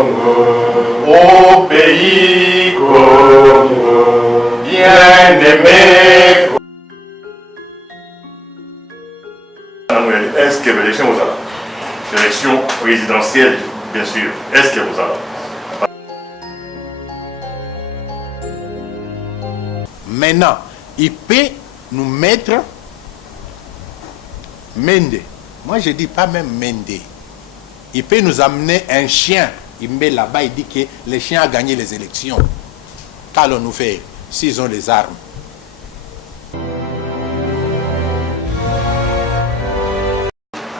Congo, au pays Congo, bien-aimé. Est-ce que l'élection vous a? L'élection présidentielle, bien sûr. Est-ce que vous a? Maintenant, il peut nous mettre Mende. Moi, je ne dis pas même Mende. Il peut nous amener un chien. Il met là-bas, il dit que le chien a gagné les élections. Qu'allons-nous faire s'ils ont les armes?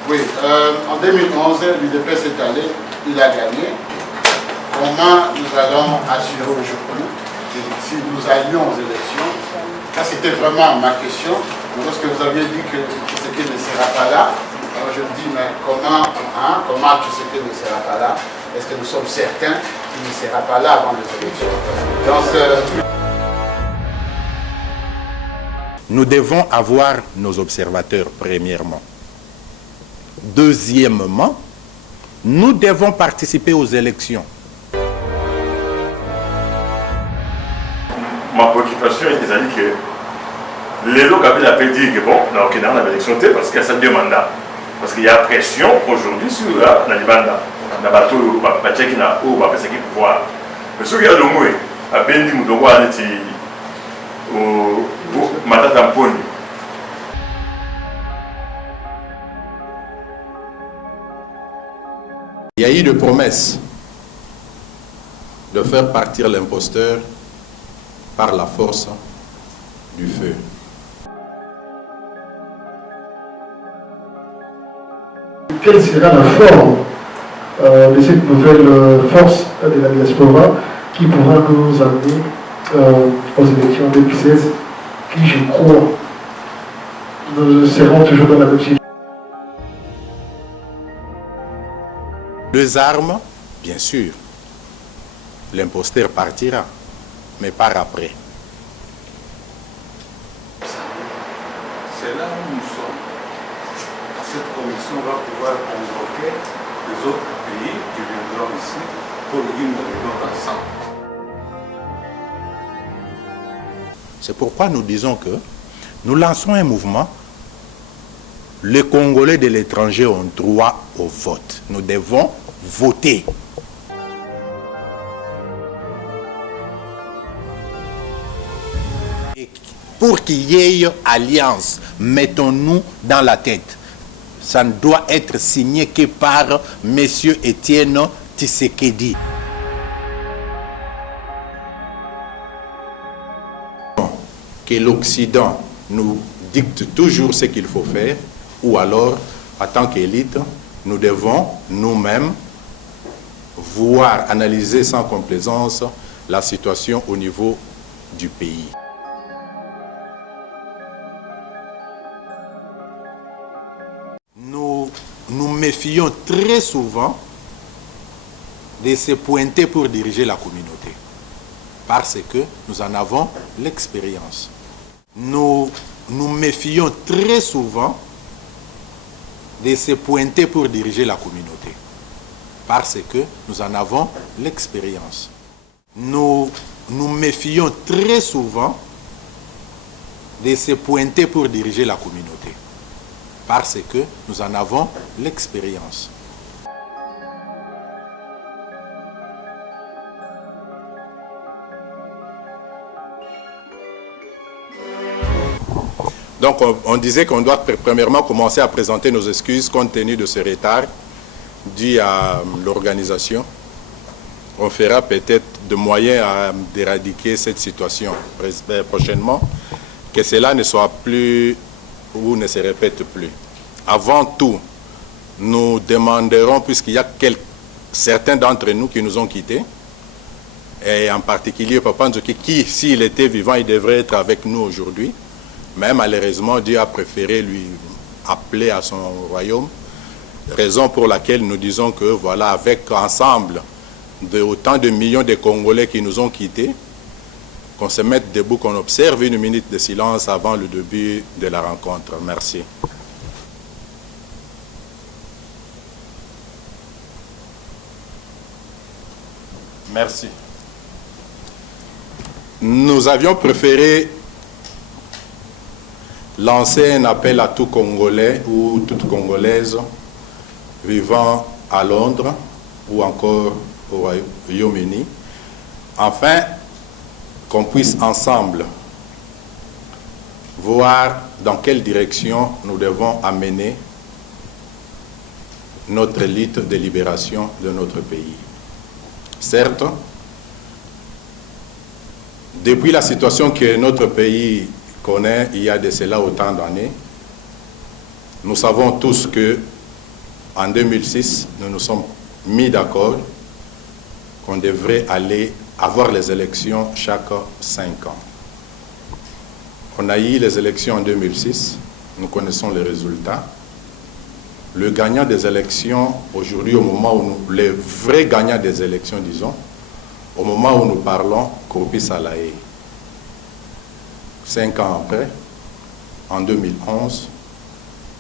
Oui, en 2011, l'UDP s'est allé, il a gagné. Comment nous allons assurer aujourd'hui si nous allions aux élections? Ça, c'était vraiment ma question. Lorsque vous aviez dit que Tshisekedi ne sera pas là, alors je me dis, mais comment Tshisekedi ne sera pas là? Est-ce que nous sommes certains qu'il ne sera pas là avant les élections? Nous devons avoir nos observateurs, premièrement. Deuxièmement, nous devons participer aux élections. Ma préoccupation est que les lots qui a dit que bon, on a l'élection parce qu'il y a deux mandats. Parce qu'il y a pression aujourd'hui sur la Libanda. On a battu le Baché qui n'a pas fait pouvoir. Mais ce qu'il y a de moi, à Bendi Moudongo, à l'été, au Matatamponi. Il y a eu de promesses de faire partir l'imposteur par la force du feu. Quelle sera la forme de cette nouvelle force de la diaspora qui pourra nous amener aux élections 2016 qui, je crois, nous serons toujours dans la même situation? Deux armes, bien sûr. L'imposteur partira, mais par après. C'est là où nous sommes. Cette commission va pouvoir convoquer les autres pays qui viendront ici pour une réunion ensemble. C'est pourquoi nous disons que nous lançons un mouvement. Les Congolais de l'étranger ont droit au vote. Nous devons voter. Et pour qu'il y ait alliance, mettons-nous dans la tête. Ça ne doit être signé que par M. Étienne Tshisekedi. Que l'Occident nous dicte toujours ce qu'il faut faire, ou alors, en tant qu'élite, nous devons nous-mêmes voir, analyser sans complaisance la situation au niveau du pays. Nous méfions très souvent de se pointer pour diriger la communauté, parce que nous en avons l'expérience. Nous méfions très souvent de se pointer pour diriger la communauté, parce que nous en avons l'expérience. Nous méfions très souvent de se pointer pour diriger la communauté, parce que nous en avons l'expérience. Donc on disait qu'on doit premièrement commencer à présenter nos excuses compte tenu de ce retard dû à l'organisation. On fera peut-être de moyens d'éradiquer cette situation prochainement, que cela ne soit plus ou ne se répète plus. Avant tout, nous demanderons, puisqu'il y a certains d'entre nous qui nous ont quittés, et en particulier Papa Nzoki, qui, s'il était vivant, il devrait être avec nous aujourd'hui. Mais malheureusement, Dieu a préféré lui appeler à son royaume. Raison pour laquelle nous disons que voilà, avec ensemble de autant de millions de Congolais qui nous ont quittés, qu'on se mette debout, qu'on observe une minute de silence avant le début de la rencontre. Merci. Merci. Nous avions préféré lancer un appel à tout Congolais ou toute Congolaise vivant à Londres ou encore au Royaume-Uni, afin qu'on puisse ensemble voir dans quelle direction nous devons amener notre lutte de libération de notre pays. Certes, depuis la situation que notre pays connaît il y a de cela autant d'années, nous savons tous que en 2006, nous nous sommes mis d'accord qu'on devrait aller avoir les élections chaque 5 ans. On a eu les élections en 2006, nous connaissons les résultats. Le gagnant des élections, aujourd'hui, au moment où nous, les vrais gagnants des élections, disons, au moment où nous parlons, Kopi Salae. 5 ans après, en 2011,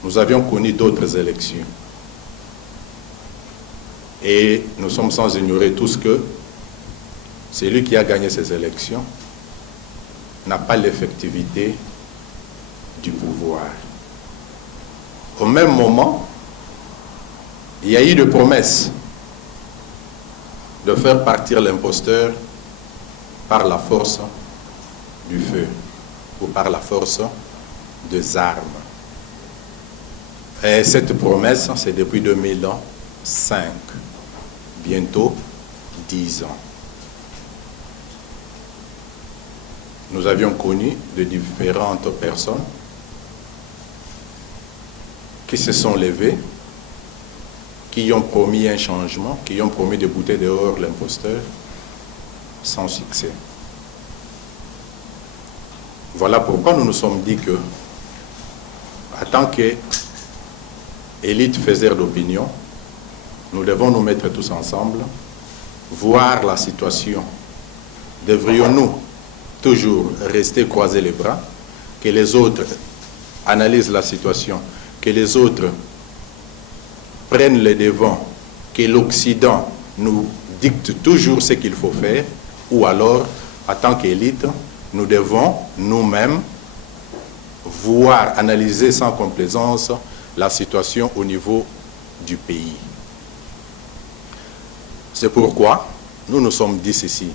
nous avions connu d'autres élections. Et nous sommes sans ignorer tous que celui qui a gagné ces élections n'a pas l'effectivité du pouvoir. Au même moment, il y a eu des promesses de faire partir l'imposteur par la force du feu ou par la force des armes. Et cette promesse, c'est depuis 2005, bientôt 10 ans. Nous avions connu de différentes personnes qui se sont levées, qui ont promis un changement, qui ont promis de bouter dehors l'imposteur, sans succès. Voilà pourquoi nous nous sommes dit que, en tant qu'élite faiseur d'opinion, nous devons nous mettre tous ensemble, voir la situation. Devrions-nous toujours rester croiser les bras, que les autres analysent la situation, que les autres prennent le devant, que l'Occident nous dicte toujours ce qu'il faut faire, ou alors, en tant qu'élite, nous devons nous-mêmes voir, analyser sans complaisance la situation au niveau du pays. C'est pourquoi nous nous sommes dit ceci.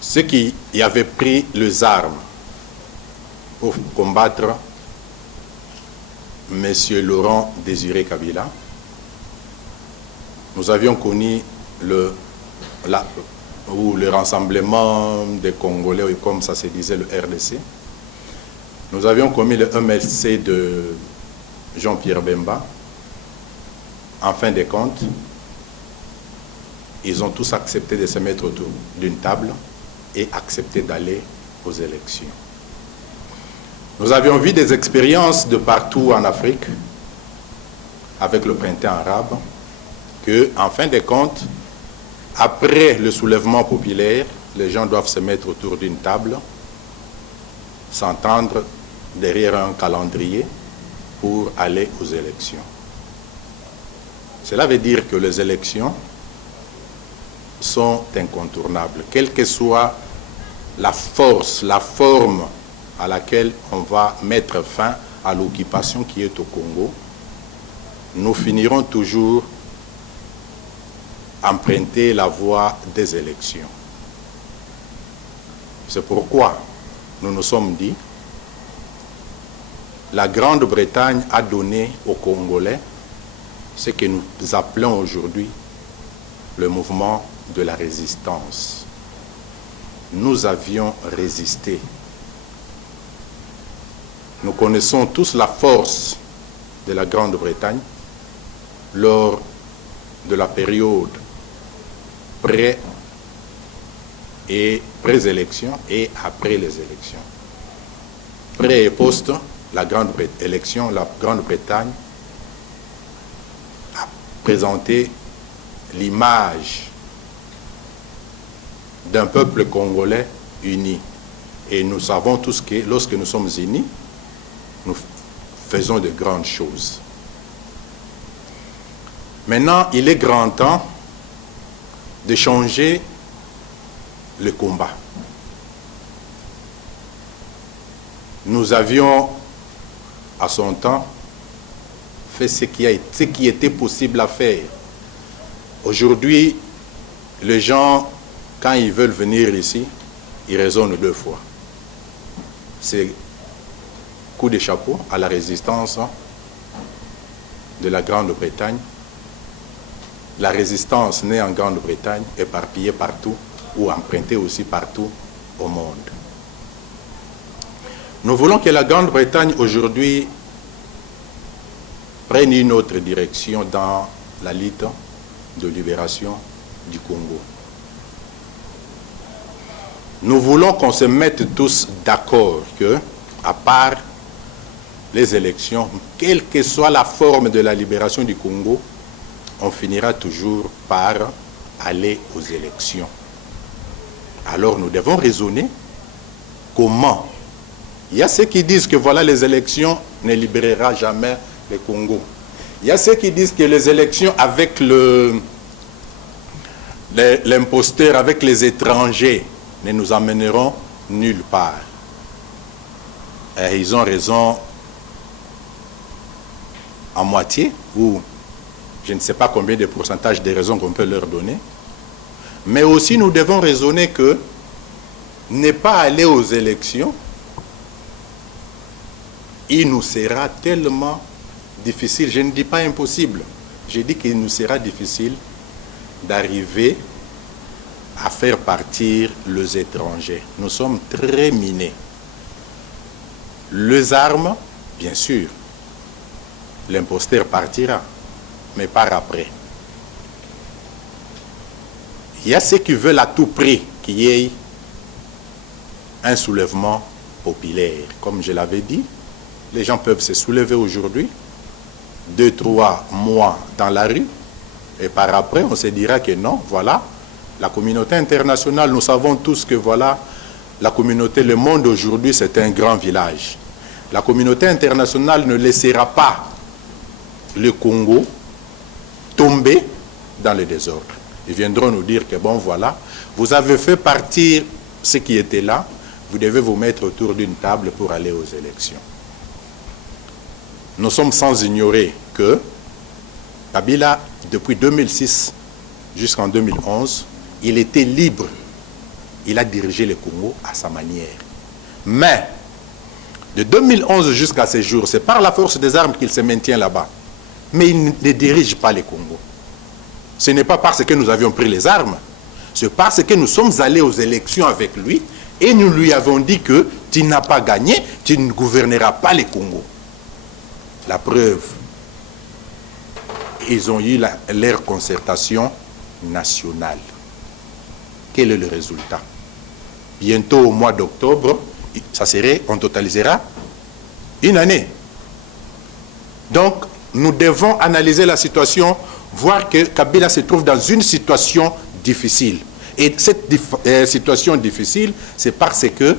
Ceux qui y avaient pris les armes pour combattre M. Laurent Désiré Kabila, nous avions connu le rassemblement des Congolais, comme ça se disait, le RDC. Nous avions commis le MLC de Jean-Pierre Bemba. En fin de compte, ils ont tous accepté de se mettre autour d'une table et accepté d'aller aux élections. Nous avions vu des expériences de partout en Afrique, avec le printemps arabe, que, en fin de compte, après le soulèvement populaire, les gens doivent se mettre autour d'une table, s'entendre derrière un calendrier pour aller aux élections. Cela veut dire que les élections sont incontournables, quelle que soit la force, la forme à laquelle on va mettre fin à l'occupation qui est au Congo, nous finirons toujours emprunter la voie des élections. C'est pourquoi nous nous sommes dit, la Grande-Bretagne a donné aux Congolais ce que nous appelons aujourd'hui le mouvement de la résistance. Nous avions résisté. Nous connaissons tous la force de la Grande-Bretagne lors de la période pré-élection et après les élections. Pré et post, la Grande-Bretagne a présenté l'image d'un peuple congolais uni. Et nous savons tous que lorsque nous sommes unis, nous faisons de grandes choses. Maintenant, il est grand temps de changer le combat. Nous avions, à son temps, fait ce qui était possible à faire. Aujourd'hui, les gens, quand ils veulent venir ici, ils raisonnent deux fois. C'est coup de chapeau à la résistance de la Grande-Bretagne. La résistance née en Grande-Bretagne, éparpillée partout ou empruntée aussi partout au monde. Nous voulons que la Grande-Bretagne aujourd'hui prenne une autre direction dans la lutte de libération du Congo. Nous voulons qu'on se mette tous d'accord que, à part les élections, quelle que soit la forme de la libération du Congo, on finira toujours par aller aux élections. Alors nous devons raisonner comment. Il y a ceux qui disent que voilà, les élections ne libérera jamais le Congo. Il y a ceux qui disent que les élections avec l'imposteur, avec les étrangers, ne nous amèneront nulle part. Et ils ont raison à moitié, ou je ne sais pas combien de pourcentage de raisons qu'on peut leur donner. Mais aussi nous devons raisonner que ne pas aller aux élections, il nous sera tellement difficile, je ne dis pas impossible, je dis qu'il nous sera difficile d'arriver à faire partir les étrangers. Nous sommes très minés. Les armes, bien sûr, l'imposteur partira, mais par après. Il y a ceux qui veulent à tout prix qu'il y ait un soulèvement populaire. Comme je l'avais dit, les gens peuvent se soulever aujourd'hui, 2-3 mois dans la rue, et par après, on se dira que non, voilà, la communauté internationale, nous savons tous que voilà, la communauté, le monde aujourd'hui, c'est un grand village. La communauté internationale ne laissera pas le Congo tomber dans le désordre. Ils viendront nous dire que bon, voilà, vous avez fait partir ce qui était là, vous devez vous mettre autour d'une table pour aller aux élections. Nous sommes sans ignorer que Kabila, depuis 2006 jusqu'en 2011, il était libre. Il a dirigé le Congo à sa manière. Mais, de 2011 jusqu'à ce jour, c'est par la force des armes qu'il se maintient là-bas. Mais il ne dirige pas le Congo. Ce n'est pas parce que nous avions pris les armes, c'est parce que nous sommes allés aux élections avec lui et nous lui avons dit que tu n'as pas gagné, tu ne gouverneras pas le Congo. La preuve, ils ont eu leur concertation nationale. Quel est le résultat? Bientôt au mois d'octobre, ça serait, on totalisera une année. Donc, nous devons analyser la situation, voir que Kabila se trouve dans une situation difficile. Et cette situation difficile, c'est parce que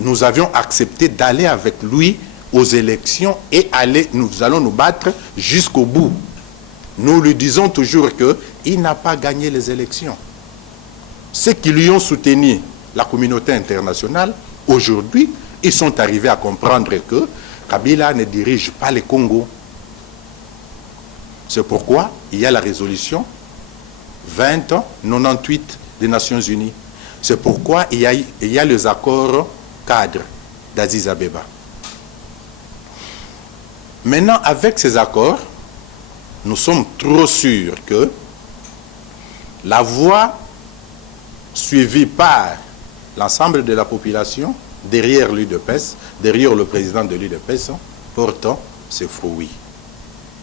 nous avions accepté d'aller avec lui aux élections et nous allons nous battre jusqu'au bout. Nous lui disons toujours qu'il n'a pas gagné les élections. Ceux qui lui ont soutenu, la communauté internationale, aujourd'hui, ils sont arrivés à comprendre que Kabila ne dirige pas le Congo. C'est pourquoi il y a la résolution 2098 des Nations Unies. C'est pourquoi il y a les accords cadres d'Addis Abeba. Maintenant, avec ces accords, nous sommes trop sûrs que la voie suivie par l'ensemble de la population, derrière l'UDPS, derrière le président de l'UDPS, porte ses fruits.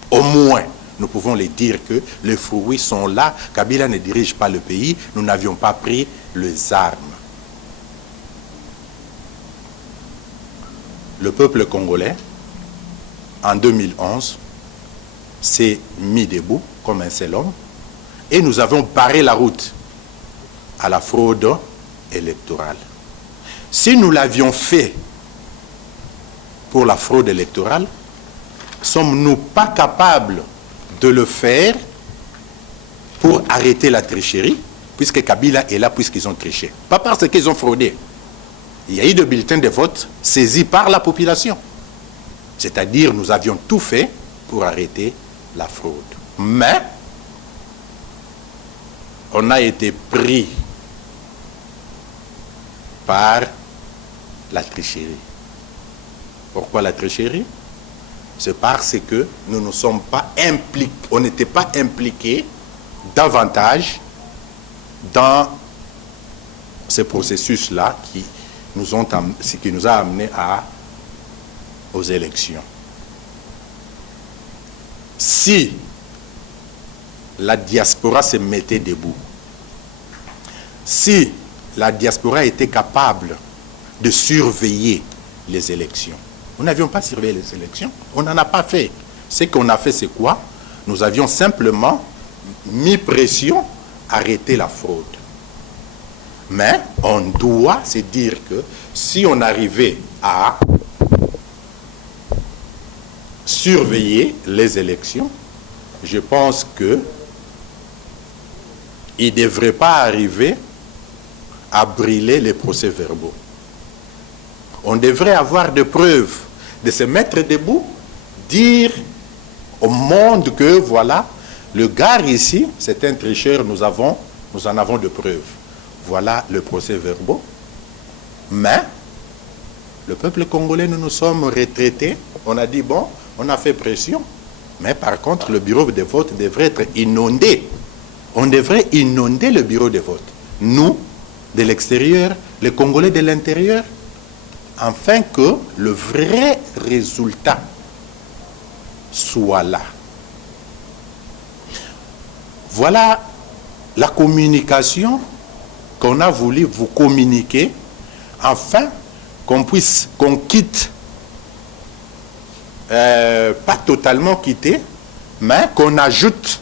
Au moins, nous pouvons les dire que les fruits sont là. Kabila ne dirige pas le pays. Nous n'avions pas pris les armes. Le peuple congolais, en 2011, s'est mis debout comme un seul homme et nous avons barré la route à la fraude électorale. Si nous l'avions fait pour la fraude électorale, sommes-nous pas capables de le faire pour arrêter la tricherie, puisque Kabila est là, puisqu'ils ont triché. Pas parce qu'ils ont fraudé. Il y a eu des bulletins de vote saisis par la population. C'est-à-dire, nous avions tout fait pour arrêter la fraude. Mais, on a été pris par la tricherie. Pourquoi la tricherie? C'est parce que nous ne sommes pas impliqués, on n'était pas impliqués davantage dans ces processus-là qui nous a amenés aux élections. Si la diaspora se mettait debout, si la diaspora était capable de surveiller les élections, nous n'avions pas surveillé les élections, on n'en a pas fait. Ce qu'on a fait, c'est quoi? Nous avions simplement mis pression, arrêter la fraude. Mais on doit se dire que si on arrivait à surveiller les élections, je pense que il ne devrait pas arriver à brûler les procès-verbaux. On devrait avoir des preuves, de se mettre debout, dire au monde que voilà, le gars ici, c'est un tricheur, nous en avons de preuves. Voilà le procès-verbaux. Mais, le peuple congolais, nous nous sommes retraités. On a dit, bon, on a fait pression. Mais par contre, le bureau de vote devrait être inondé. On devrait inonder le bureau de vote. Nous, de l'extérieur, les Congolais de l'intérieur, afin que le vrai résultat soit là. Voilà la communication qu'on a voulu vous communiquer, afin qu'on quitte, pas totalement quitter, mais qu'on ajoute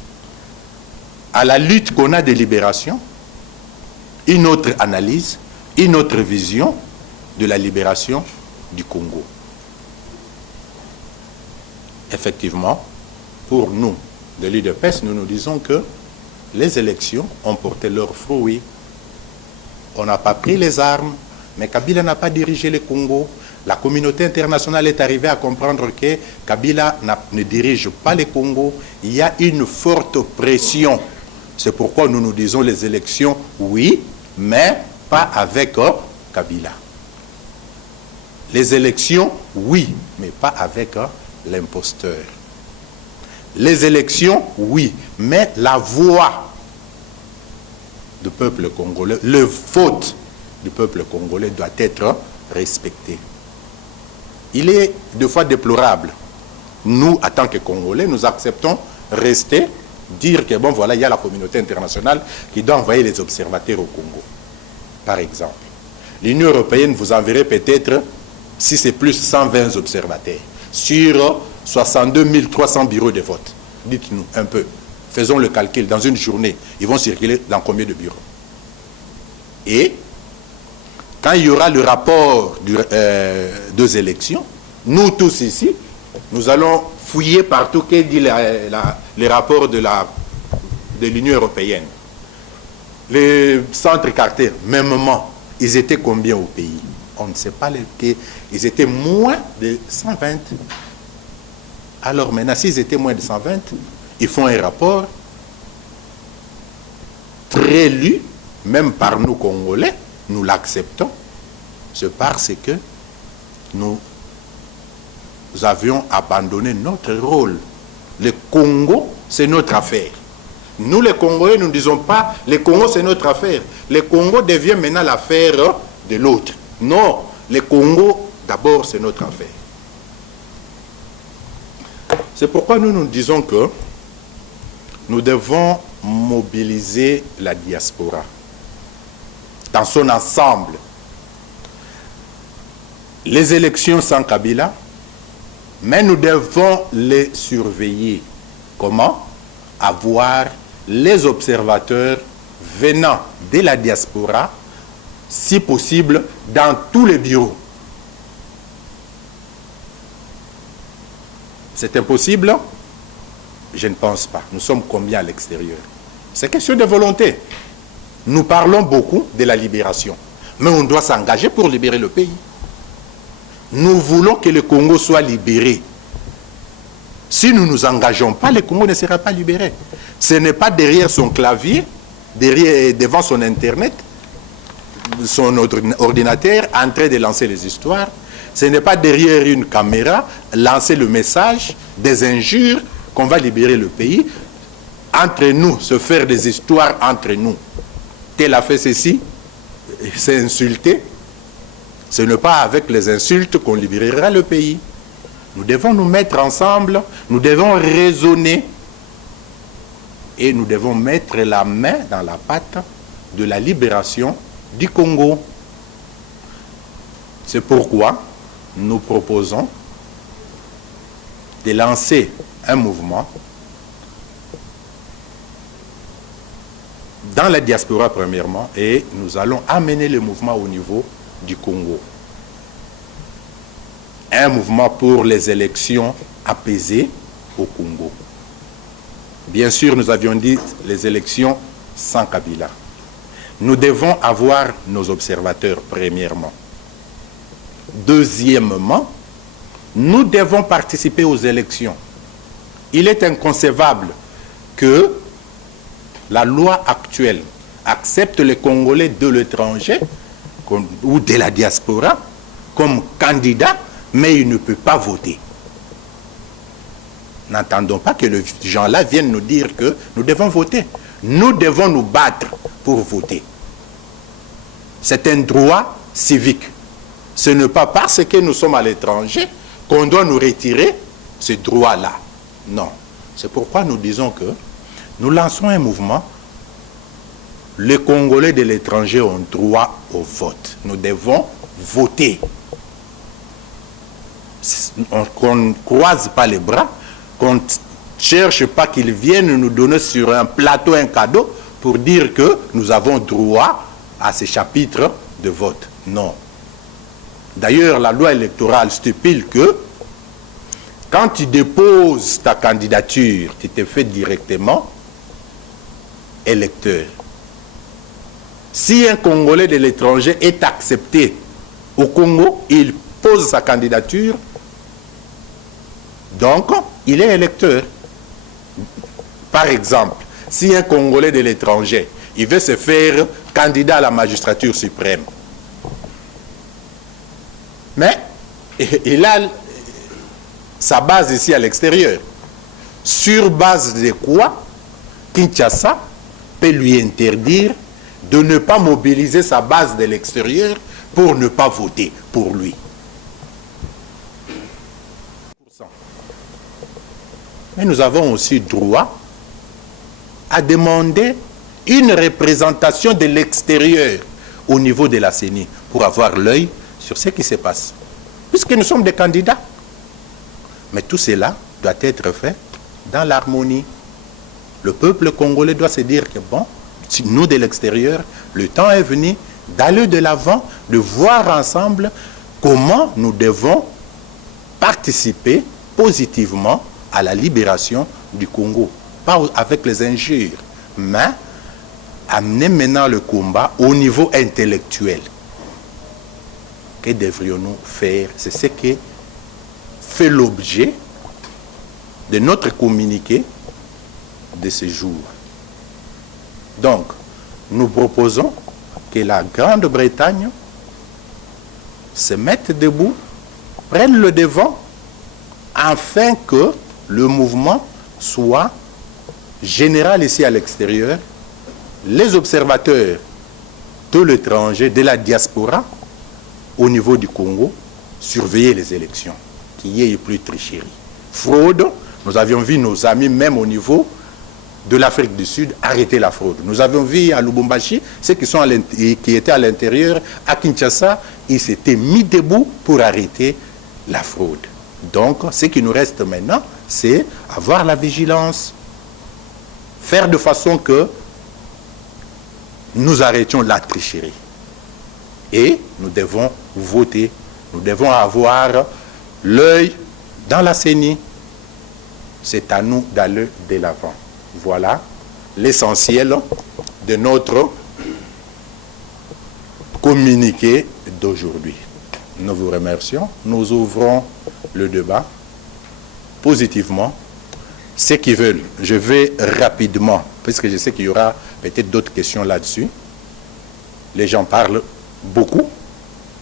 à la lutte qu'on a de libération une autre analyse, une autre vision de la libération du Congo. Effectivement, pour nous, de l'UDPS, nous nous disons que les élections ont porté leurs fruits. On n'a pas pris les armes, mais Kabila n'a pas dirigé le Congo. La communauté internationale est arrivée à comprendre que Kabila ne dirige pas le Congo. Il y a une forte pression. C'est pourquoi nous nous disons les élections, oui, mais pas avec Kabila. Les élections, oui, mais pas avec l'imposteur. Les élections, oui, mais la voix du peuple congolais, le vote du peuple congolais doit être respecté. Il est deux fois déplorable. Nous, en tant que Congolais, nous acceptons rester, dire que bon, voilà, il y a la communauté internationale qui doit envoyer les observateurs au Congo. Par exemple, l'Union européenne vous enverrait peut-être, si c'est plus, 120 observateurs sur 62 300 bureaux de vote. Dites-nous un peu. Faisons le calcul. Dans une journée, ils vont circuler dans combien de bureaux? Et quand il y aura le rapport des élections, nous tous ici, nous allons fouiller partout qu'est dit les rapports de l'Union européenne. Les centres Carter, mêmement, ils étaient combien au pays? On ne sait pas lesquels. Ils étaient moins de 120. Alors maintenant, s'ils étaient moins de 120, ils font un rapport très lu, même par nous Congolais, nous l'acceptons. C'est parce que nous avions abandonné notre rôle. Le Congo, c'est notre affaire. Nous, les Congolais, nous ne disons pas, le Congo, c'est notre affaire. Le Congo devient maintenant l'affaire de l'autre. Non, le Congo, d'abord, c'est notre affaire. C'est pourquoi nous nous disons que nous devons mobiliser la diaspora dans son ensemble. Les élections sans Kabila, mais nous devons les surveiller. Comment? Avoir les observateurs venant de la diaspora, si possible, dans tous les bureaux. C'est impossible? Je ne pense pas. Nous sommes combien à l'extérieur? C'est question de volonté. Nous parlons beaucoup de la libération, mais on doit s'engager pour libérer le pays. Nous voulons que le Congo soit libéré. Si nous ne nous engageons pas, le Congo ne sera pas libéré. Ce n'est pas derrière son clavier, devant son Internet, son ordinateur, en train de lancer les histoires. Ce n'est pas derrière une caméra, lancer le message, des injures, qu'on va libérer le pays. Entre nous, se faire des histoires entre nous. Tel a fait ceci, c'est insulté. Ce n'est pas avec les insultes qu'on libérera le pays. Nous devons nous mettre ensemble, nous devons raisonner et nous devons mettre la main dans la pâte de la libération du Congo. C'est pourquoi nous proposons de lancer un mouvement dans la diaspora premièrement, et nous allons amener le mouvement au niveau du Congo. Un mouvement pour les élections apaisées au Congo. Bien sûr, nous avions dit les élections sans Kabila. Nous devons avoir nos observateurs, premièrement. Deuxièmement, nous devons participer aux élections. Il est inconcevable que la loi actuelle accepte les Congolais de l'étranger ou de la diaspora comme candidats, mais ils ne peuvent pas voter. N'entendons pas que les gens-là viennent nous dire que nous devons voter. Nous devons nous battre pour voter. C'est un droit civique. Ce n'est pas parce que nous sommes à l'étranger qu'on doit nous retirer ce droit-là. Non. C'est pourquoi nous disons que nous lançons un mouvement. Les Congolais de l'étranger ont droit au vote. Nous devons voter. Qu'on ne croise pas les bras, qu'on ne cherche pas qu'ils viennent nous donner sur un plateau un cadeau pour dire que nous avons droit à ces chapitres de vote. Non. D'ailleurs, la loi électorale stipule que quand tu déposes ta candidature, tu te fais directement électeur. Si un Congolais de l'étranger est accepté au Congo, il pose sa candidature, donc il est électeur. Par exemple, si un Congolais de l'étranger, il veut se faire candidat à la magistrature suprême, mais il a sa base ici à l'extérieur, sur base de quoi Kinshasa peut lui interdire de ne pas mobiliser sa base de l'extérieur pour ne pas voter pour lui. Mais nous avons aussi droit à demander une représentation de l'extérieur au niveau de la CENI pour avoir l'œil sur ce qui se passe. Puisque nous sommes des candidats. Mais tout cela doit être fait dans l'harmonie. Le peuple congolais doit se dire que bon, si nous de l'extérieur, le temps est venu d'aller de l'avant, de voir ensemble comment nous devons participer positivement à la libération du Congo. Pas avec les injures, mais amener maintenant le combat au niveau intellectuel. Que devrions-nous faire? C'est ce qui fait l'objet de notre communiqué de ce jour. Donc, nous proposons que la Grande-Bretagne se mette debout, prenne le devant, afin que le mouvement soit général ici à l'extérieur, les observateurs de l'étranger, de la diaspora, au niveau du Congo, surveiller les élections, qu'il n'y ait plus de tricherie. Fraude, nous avions vu nos amis, même au niveau de l'Afrique du Sud, arrêter la fraude. Nous avons vu à Lubumbashi, ceux qui étaient à l'intérieur, à Kinshasa, ils s'étaient mis debout pour arrêter la fraude. Donc, ce qui nous reste maintenant, c'est avoir la vigilance. Faire de façon que nous arrêtions la tricherie. Et nous devons voter. Nous devons avoir l'œil dans la CENI. C'est à nous d'aller de l'avant. Voilà l'essentiel de notre communiqué d'aujourd'hui. Nous vous remercions. Nous ouvrons le débat positivement. Ceux qui veulent, je vais rapidement, parce que je sais qu'il y aura peut-être d'autres questions là-dessus. Les gens parlent beaucoup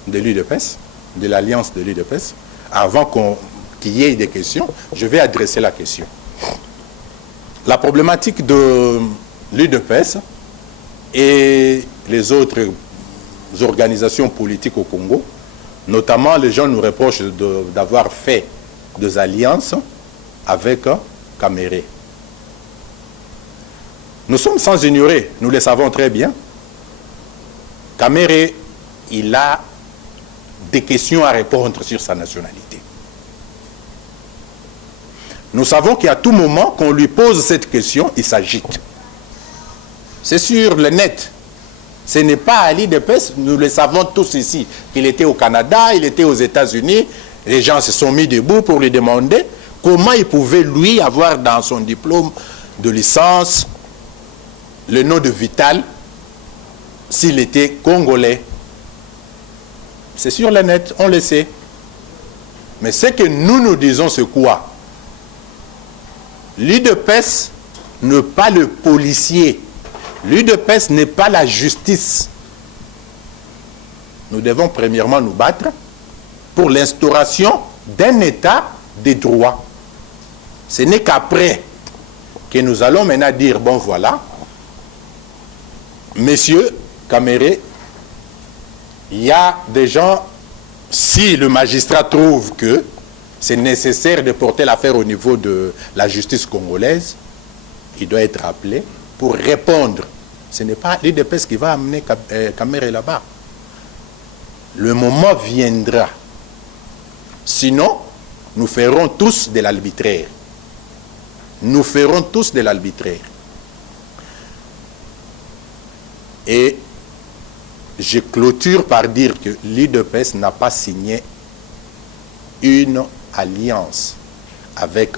de l'UDPS, de l'alliance de l'UDPS. Avant qu'il y ait des questions, je vais adresser la question. La problématique de l'UDPS et les autres organisations politiques au Congo, notamment les gens nous reprochent d'avoir fait des alliances avec Kamere. Nous sommes sans ignorer, nous le savons très bien. Kamere, il a des questions à répondre sur sa nationalité. Nous savons qu'à tout moment qu'on lui pose cette question, il s'agite. C'est sur le net. Ce n'est pas à l'UDPS, nous le savons tous ici, qu'il était au Canada, il était aux États-Unis. Les gens se sont mis debout pour lui demander comment il pouvait, lui, avoir dans son diplôme de licence le nom de Vital s'il était congolais. C'est sur le net, on le sait. Mais ce que nous disons, c'est quoi? L'UDPS n'est pas le policier. L'UDPS n'est pas la justice. Nous devons premièrement nous battre pour l'instauration d'un état de droit. Ce n'est qu'après que nous allons maintenant dire, bon voilà, Monsieur Kamere, il y a des gens, si le magistrat trouve que c'est nécessaire de porter l'affaire au niveau de la justice congolaise, il doit être appelé pour répondre. Ce n'est pas l'UDPS qui va amener Kamere là-bas. Le moment viendra. Sinon, nous ferons tous de l'arbitraire. Nous ferons tous de l'arbitraire. Et je clôture par dire que l'UDPS n'a pas signé une alliance avec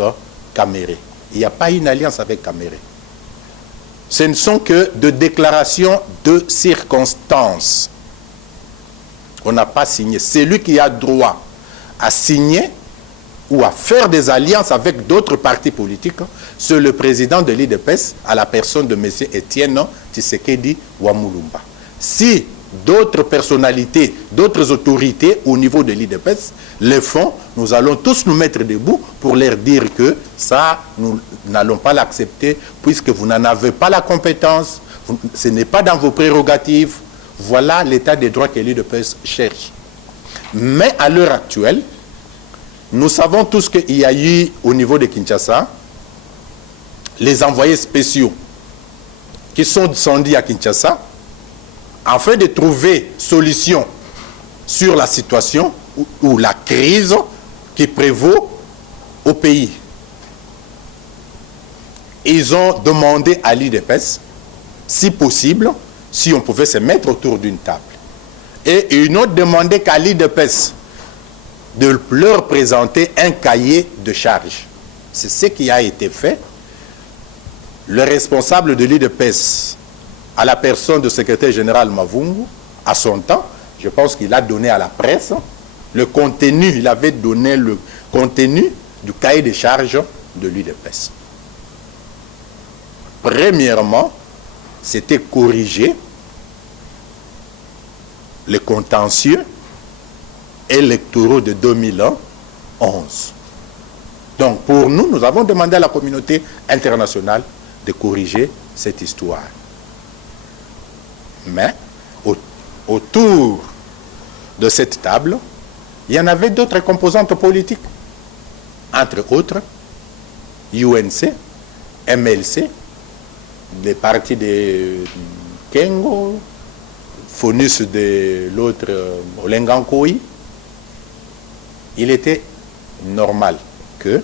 Kamere. Il n'y a pas une alliance avec Kamere. Ce ne sont que de déclarations de circonstances. On n'a pas signé. Celui qui a droit à signer ou à faire des alliances avec d'autres partis politiques, c'est le président de l'UDPS, à la personne de M. Etienne Tshisekedi Wamulumba. Si d'autres personnalités, d'autres autorités au niveau de l'UDPS le font, nous allons tous nous mettre debout pour leur dire que ça, nous n'allons pas l'accepter puisque vous n'en avez pas la compétence, ce n'est pas dans vos prérogatives. Voilà l'état des droits que l'UDPS cherche. Mais à l'heure actuelle, nous savons tous qu'il y a eu au niveau de Kinshasa les envoyés spéciaux qui sont descendus à Kinshasa afin de trouver solution sur la situation ou la crise qui prévaut au pays. Ils ont demandé à l'UDPS, si possible, si on pouvait se mettre autour d'une table. Et ils ont demandé qu'à l'UDPS de leur présenter un cahier de charges. C'est ce qui a été fait. Le responsable de l'UDPS, à la personne du secrétaire général Mavungu, à son temps, je pense qu'il a donné à la presse le contenu, il avait donné le contenu du cahier de charges de l'UDPS. Premièrement, c'était corriger les contentieux électoraux de 2011. Donc pour nous, nous avons demandé à la communauté internationale de corriger cette histoire. Mais autour de cette table, il y en avait d'autres composantes politiques, entre autres UNC, MLC, des partis de Kengo, Fonus de l'autre Olengankoi. Il était normal que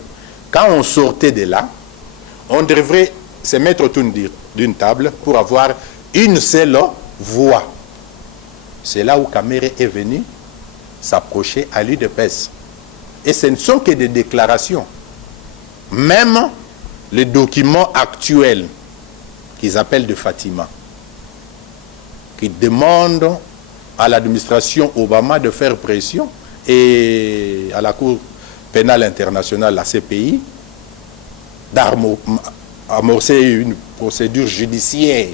quand on sortait de là, on devrait se mettre autour d'une table pour avoir une seule voix. C'est là où Kamere est venu s'approcher à l'UDPS. Et ce ne sont que des déclarations. Même les documents actuels qu'ils appellent de Fatima, qui demandent à l'administration Obama de faire pression et à la Cour pénale internationale, la CPI, d'amorcer une procédure judiciaire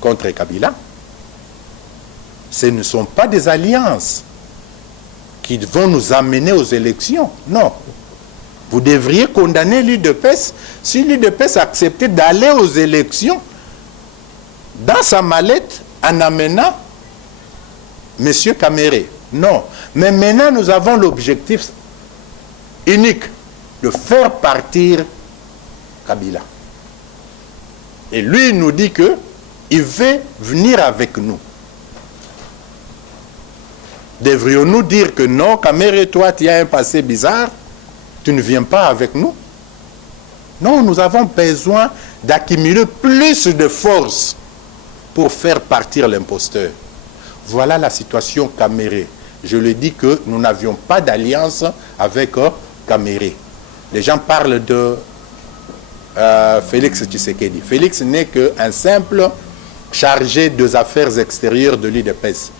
contre Kabila. Ce ne sont pas des alliances qui vont nous amener aux élections. Non. Vous devriez condamner l'UDPS si l'UDPS acceptait d'aller aux élections dans sa mallette en amenant M. Kamere. Non. Mais maintenant, nous avons l'objectif unique de faire partir Kabila. Et lui, il nous dit qu'il veut venir avec nous. Devrions-nous dire que non, Kamere, toi, tu as un passé bizarre, tu ne viens pas avec nous? Non, nous avons besoin d'accumuler plus de force pour faire partir l'imposteur. Voilà la situation Kamere. Je le dis que nous n'avions pas d'alliance avec Kamere. Les gens parlent de Félix Tshisekedi. Félix n'est qu'un simple chargé des affaires extérieures de l'UDPS.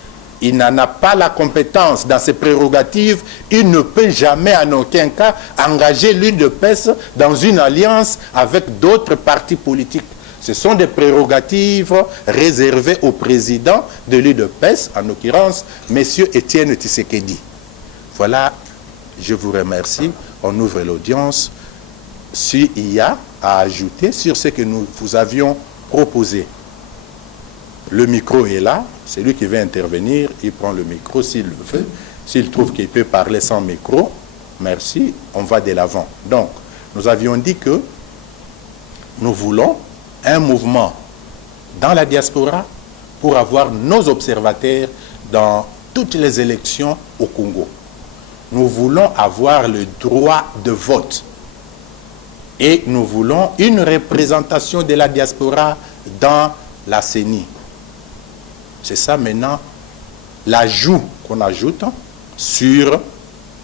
Il n'en a pas la compétence dans ses prérogatives. Il ne peut jamais en aucun cas engager l'UDPS dans une alliance avec d'autres partis politiques. Ce sont des prérogatives réservées au président de l'UDPS, en l'occurrence, M. Étienne Tshisekedi. Voilà, je vous remercie. On ouvre l'audience. S'il y a à ajouter sur ce que nous vous avions proposé. Le micro est là. Celui qui veut intervenir, il prend le micro s'il le veut. S'il trouve qu'il peut parler sans micro, merci, on va de l'avant. Donc, nous avions dit que nous voulons un mouvement dans la diaspora pour avoir nos observateurs dans toutes les élections au Congo. Nous voulons avoir le droit de vote. Et nous voulons une représentation de la diaspora dans la CENI. C'est ça maintenant l'ajout qu'on ajoute sur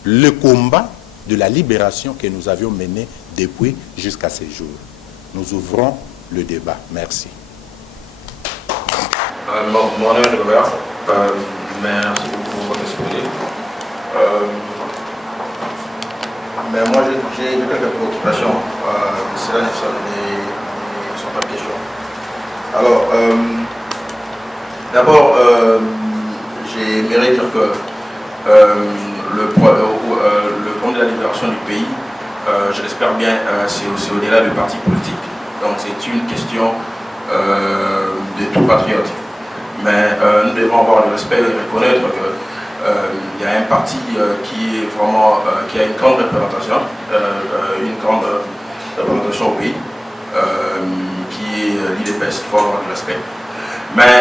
le combat de la libération que nous avions mené depuis jusqu'à ce jour. Nous ouvrons le débat. Merci. Mon nom est Robert. Merci beaucoup pour votre exposé. Mais moi, j'ai quelques préoccupations. Cela ne sont pas question. Alors, d'abord, j'aimerais dire que le problème de la libération du pays, je l'espère bien, c'est au-delà du parti politique. Donc, c'est une question de tout patriote. Mais nous devons avoir le respect et reconnaître que il y a un parti qui est vraiment qui a une grande représentation au pays, qui est l'UDPS. Il faut avoir du respect. Mais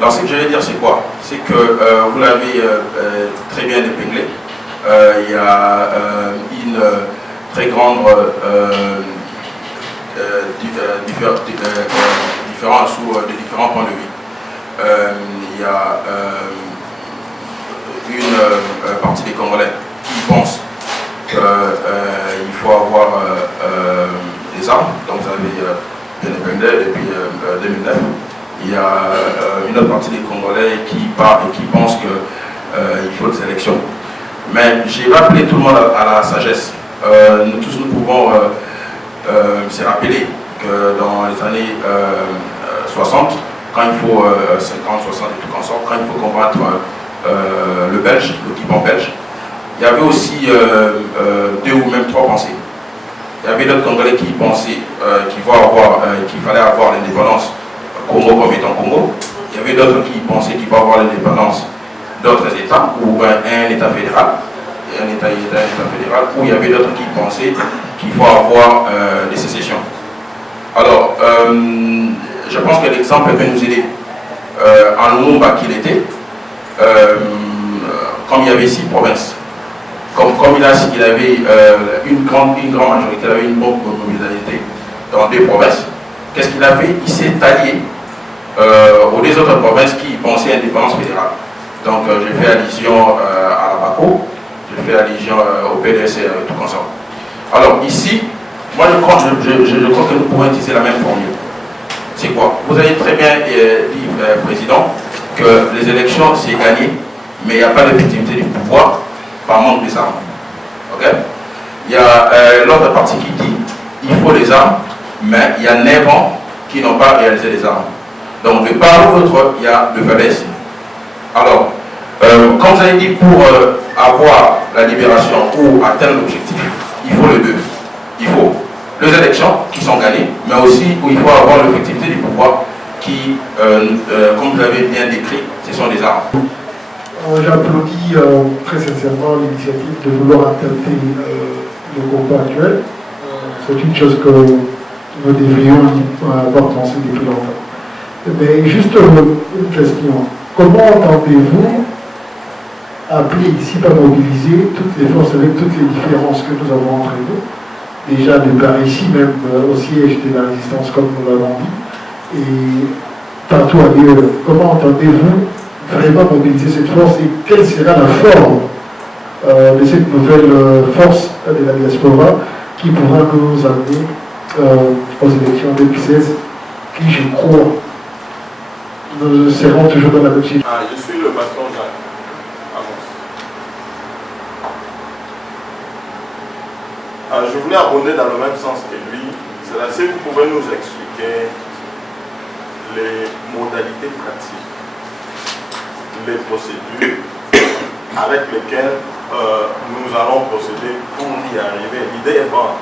dans ce que je vais dire, c'est quoi? C'est que vous l'avez très bien épinglé. Il y a une très grande différence de différents points de vue. Il y a une partie des Congolais qui pensent qu'il faut avoir des armes, donc vous avez bien épinglé depuis 2009. Il y a une autre partie des Congolais qui partent et qui pensent qu'il faut des élections. Mais j'ai rappelé tout le monde à la sagesse. Nous tous, nous pouvons se rappeler que dans les années 60, quand il faut 50, 60 et tout ensemble, quand il faut combattre le Belge, l'occupant belge, il y avait aussi 2 ou même 3 pensées. Il y avait d'autres Congolais qui pensaient qu'il fallait avoir l'indépendance Congo comme étant Congo. Il y avait d'autres qui pensaient qu'il faut avoir l'indépendance d'autres États ou un État fédéral. Un État fédéral, où il y avait d'autres qui pensaient qu'il faut avoir des sécessions. Alors, je pense que l'exemple peut nous aider. En Lumumba qu'il était, comme il y avait 6 provinces, comme il avait une grande majorité, il avait une bonne mobilité dans 2 provinces, qu'est-ce qu'il a fait? Il s'est allié aux 2 autres provinces qui pensaient à l'indépendance fédérale. Donc j'ai fait allusion à la BACO, j'ai fait allusion au PDS et tout ensemble. Alors ici, moi je crois que nous pouvons utiliser la même formule. c'est quoi? Vous avez très bien dit, Président, que les élections, c'est gagné, mais il n'y a pas d'effectivité du pouvoir par manque des armes. Ok? Il y a l'autre partie qui dit il faut les armes, mais il y a 9 ans qui n'ont pas réalisé les armes. Donc, de part ou d'autre, il y a de faiblesse. Alors, comme vous avez dit, pour avoir la libération ou atteindre l'objectif, il faut les deux. Il faut les élections qui sont gagnées, mais aussi où il faut avoir l'effectivité du pouvoir qui, comme vous l'avez bien décrit, ce sont des armes. J'applaudis très sincèrement l'initiative de vouloir intenter le combat actuel. C'est une chose que nous devrions avoir pensé depuis longtemps. Mais juste une question. Comment entendez-vous appeler ici par mobiliser toutes les forces avec toutes les différences que nous avons entre nous, déjà de par ici même au siège de la résistance comme nous l'avons dit, et partout ailleurs? Comment entendez-vous vraiment mobiliser cette force et quelle sera la forme de cette nouvelle force de la diaspora qui pourra nous amener aux élections 2016 qui, je crois, nous serons toujours dans la même situation. Je suis le pasteur Jacques. Je voulais abonder dans le même sens que lui. C'est-à-dire, si vous pouvez nous expliquer les modalités pratiques, les procédures avec lesquelles nous allons procéder pour y arriver. L'idée est bonne.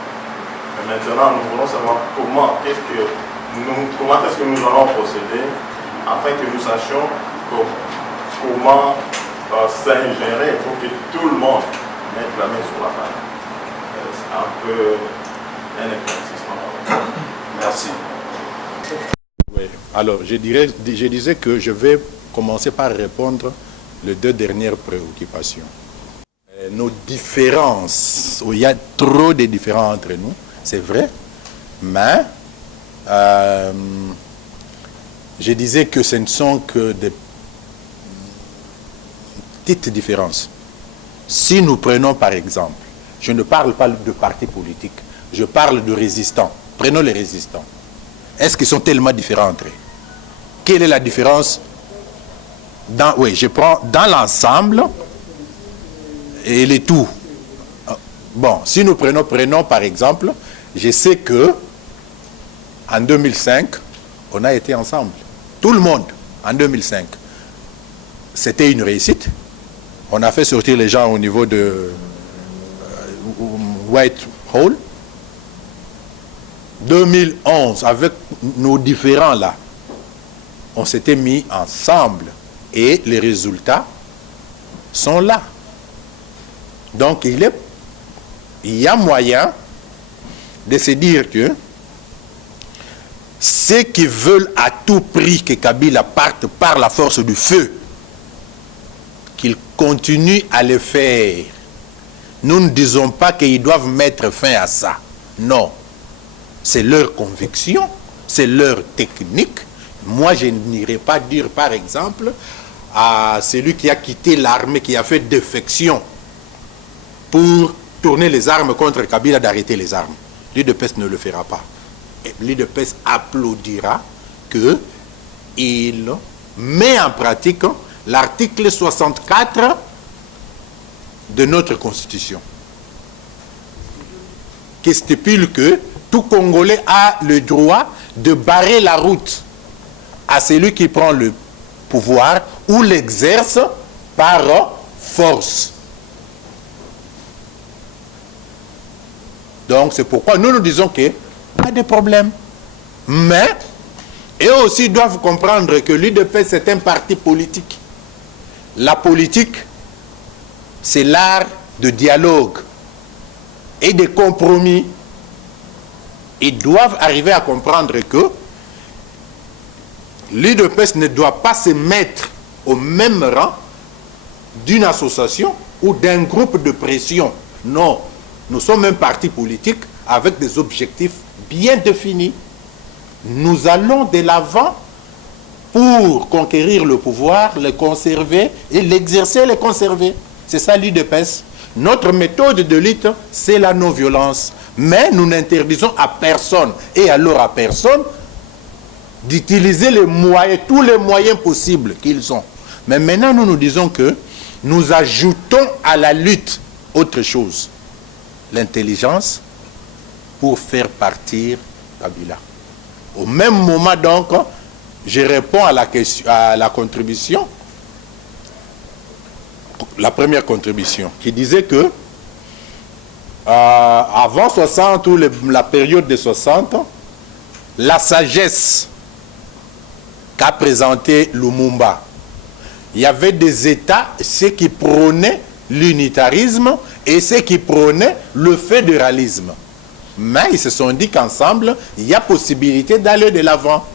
Mais maintenant, nous voulons savoir comment est-ce que nous allons procéder afin que nous sachions comment s'ingérer pour que tout le monde mette la main sur la table. C'est un peu un éclaircissement. Merci. Oui. Alors, je disais que je vais commencer par répondre les 2 dernières préoccupations. Nos différences, il y a trop de différences entre nous, c'est vrai, mais je disais que ce ne sont que des petites différences. Si nous prenons par exemple, je ne parle pas de partis politiques, je parle de résistants. Prenons les résistants. Est-ce qu'ils sont tellement différents entre eux? Quelle est la différence? Oui, je prends dans l'ensemble et les tout. Bon, si nous prenons par exemple, je sais que en 2005, on a été ensemble. Tout le monde, en 2005. C'était une réussite. On a fait sortir les gens au niveau de Whitehall. 2011, avec nos différents là, on s'était mis ensemble et les résultats sont là. Donc il y a moyen de se dire que ceux qui veulent à tout prix que Kabila parte par la force du feu, qu'ils continuent à le faire. Nous ne disons pas qu'ils doivent mettre fin à ça. Non. C'est leur conviction, c'est leur technique. Moi, je n'irai pas dire, par exemple, à celui qui a quitté l'armée, qui a fait défection pour tourner les armes contre Kabila, d'arrêter les armes. L'UDPS ne le fera pas. L'UDPS applaudira qu'il met en pratique l'article 64 de notre Constitution, qui stipule que tout Congolais a le droit de barrer la route à celui qui prend le pouvoir ou l'exerce par force. Donc c'est pourquoi nous disons qu'il n'y a pas de problème. Mais eux aussi doivent comprendre que l'UDPS c'est un parti politique. La politique, c'est l'art de dialogue et de compromis. Ils doivent arriver à comprendre que l'UDPS ne doit pas se mettre au même rang d'une association ou d'un groupe de pression. Non, nous sommes un parti politique avec des objectifs bien définis. Nous allons de l'avant pour conquérir le pouvoir, le conserver et l'exercer et le conserver. C'est ça l'UDPS. Notre méthode de lutte, c'est la non-violence. Mais nous n'interdisons à personne, et alors à personne, d'utiliser les moyens, tous les moyens possibles qu'ils ont. Mais maintenant, nous nous disons que nous ajoutons à la lutte autre chose, l'intelligence, pour faire partir Kabila. Au même moment, donc, je réponds à la question, à la contribution, la première contribution, qui disait que avant 60 ou la période de 60, la sagesse qu'a présenté Lumumba, il y avait des États, ceux qui prônaient l'unitarisme et ceux qui prônaient le fédéralisme. Mais ils se sont dit qu'ensemble, il y a possibilité d'aller de l'avant.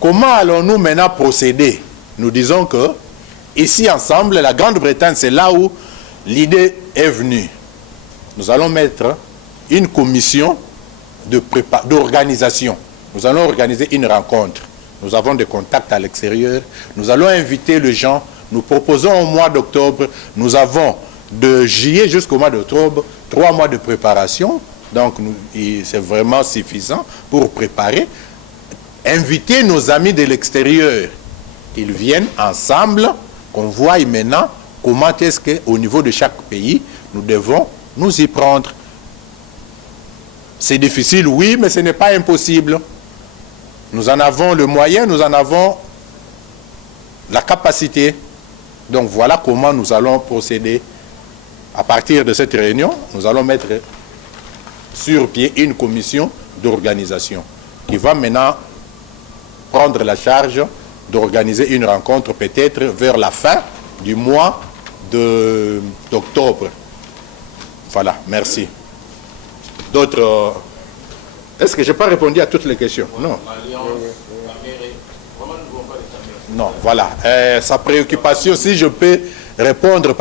Comment allons-nous maintenant procéder? Nous disons que, ici ensemble, la Grande-Bretagne, c'est là où l'idée est venue. Nous allons mettre une commission d'organisation. Nous allons organiser une rencontre. Nous avons des contacts à l'extérieur. Nous allons inviter les gens. Nous proposons au mois d'octobre, nous avons de juillet jusqu'au mois d'octobre 3 mois de préparation. Donc c'est vraiment suffisant pour préparer. Inviter nos amis de l'extérieur. Ils viennent ensemble, qu'on voit maintenant comment est-ce qu'au niveau de chaque pays, nous devons nous y prendre. C'est difficile, oui, mais ce n'est pas impossible. Nous en avons le moyen, nous en avons la capacité. Donc voilà comment nous allons procéder. À partir de cette réunion, nous allons mettre sur pied une commission d'organisation qui va maintenant prendre la charge d'organiser une rencontre peut-être vers la fin du mois d'octobre. Voilà, merci. D'autres... Est-ce que je n'ai pas répondu à toutes les questions? Non. Non, voilà. Sa préoccupation, si je peux répondre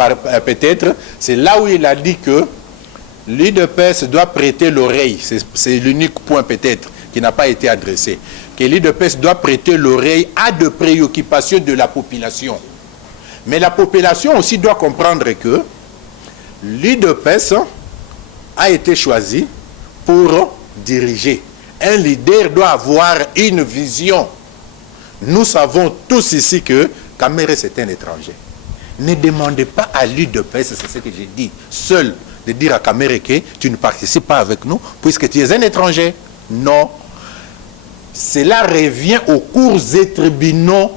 peut-être, c'est là où il a dit que l'UDPS doit prêter l'oreille. C'est l'unique point peut-être qui n'a pas été adressé. Que l'UDPS doit prêter l'oreille à de préoccupations de la population. Mais la population aussi doit comprendre que l'UDPS a été choisi pour diriger. Un leader doit avoir une vision. Nous savons tous ici que Kamere c'est un étranger. Ne demandez pas à l'UDPS, c'est ce que j'ai dit, seul de dire à Kamere que tu ne participes pas avec nous puisque tu es un étranger. Non. Cela revient aux cours et tribunaux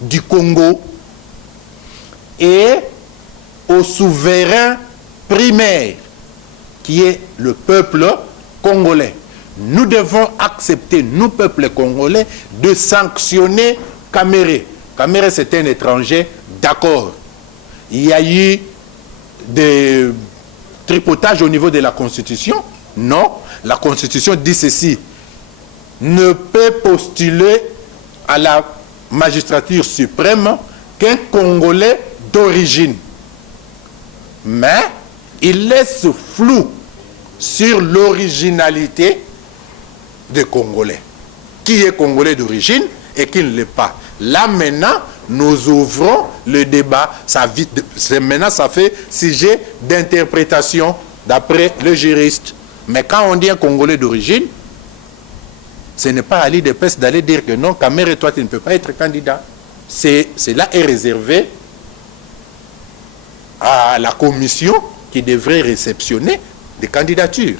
du Congo et au souverain primaire qui est le peuple congolais. Nous devons accepter, nous, peuple congolais, de sanctionner Kamere. Kamere, c'est un étranger, d'accord. Il y a eu des tripotages au niveau de la Constitution. Non, la Constitution dit ceci. Ne peut postuler à la magistrature suprême qu'un Congolais d'origine. Mais il laisse flou sur l'originalité des Congolais. Qui est Congolais d'origine et qui ne l'est pas. Là maintenant, nous ouvrons le débat. Maintenant, ça fait sujet d'interprétation d'après le juriste. Mais quand on dit un Congolais d'origine, ce n'est pas à l'UDPS d'aller dire que non, Kamere, toi, tu ne peux pas être candidat. Cela est réservé à la commission qui devrait réceptionner des candidatures.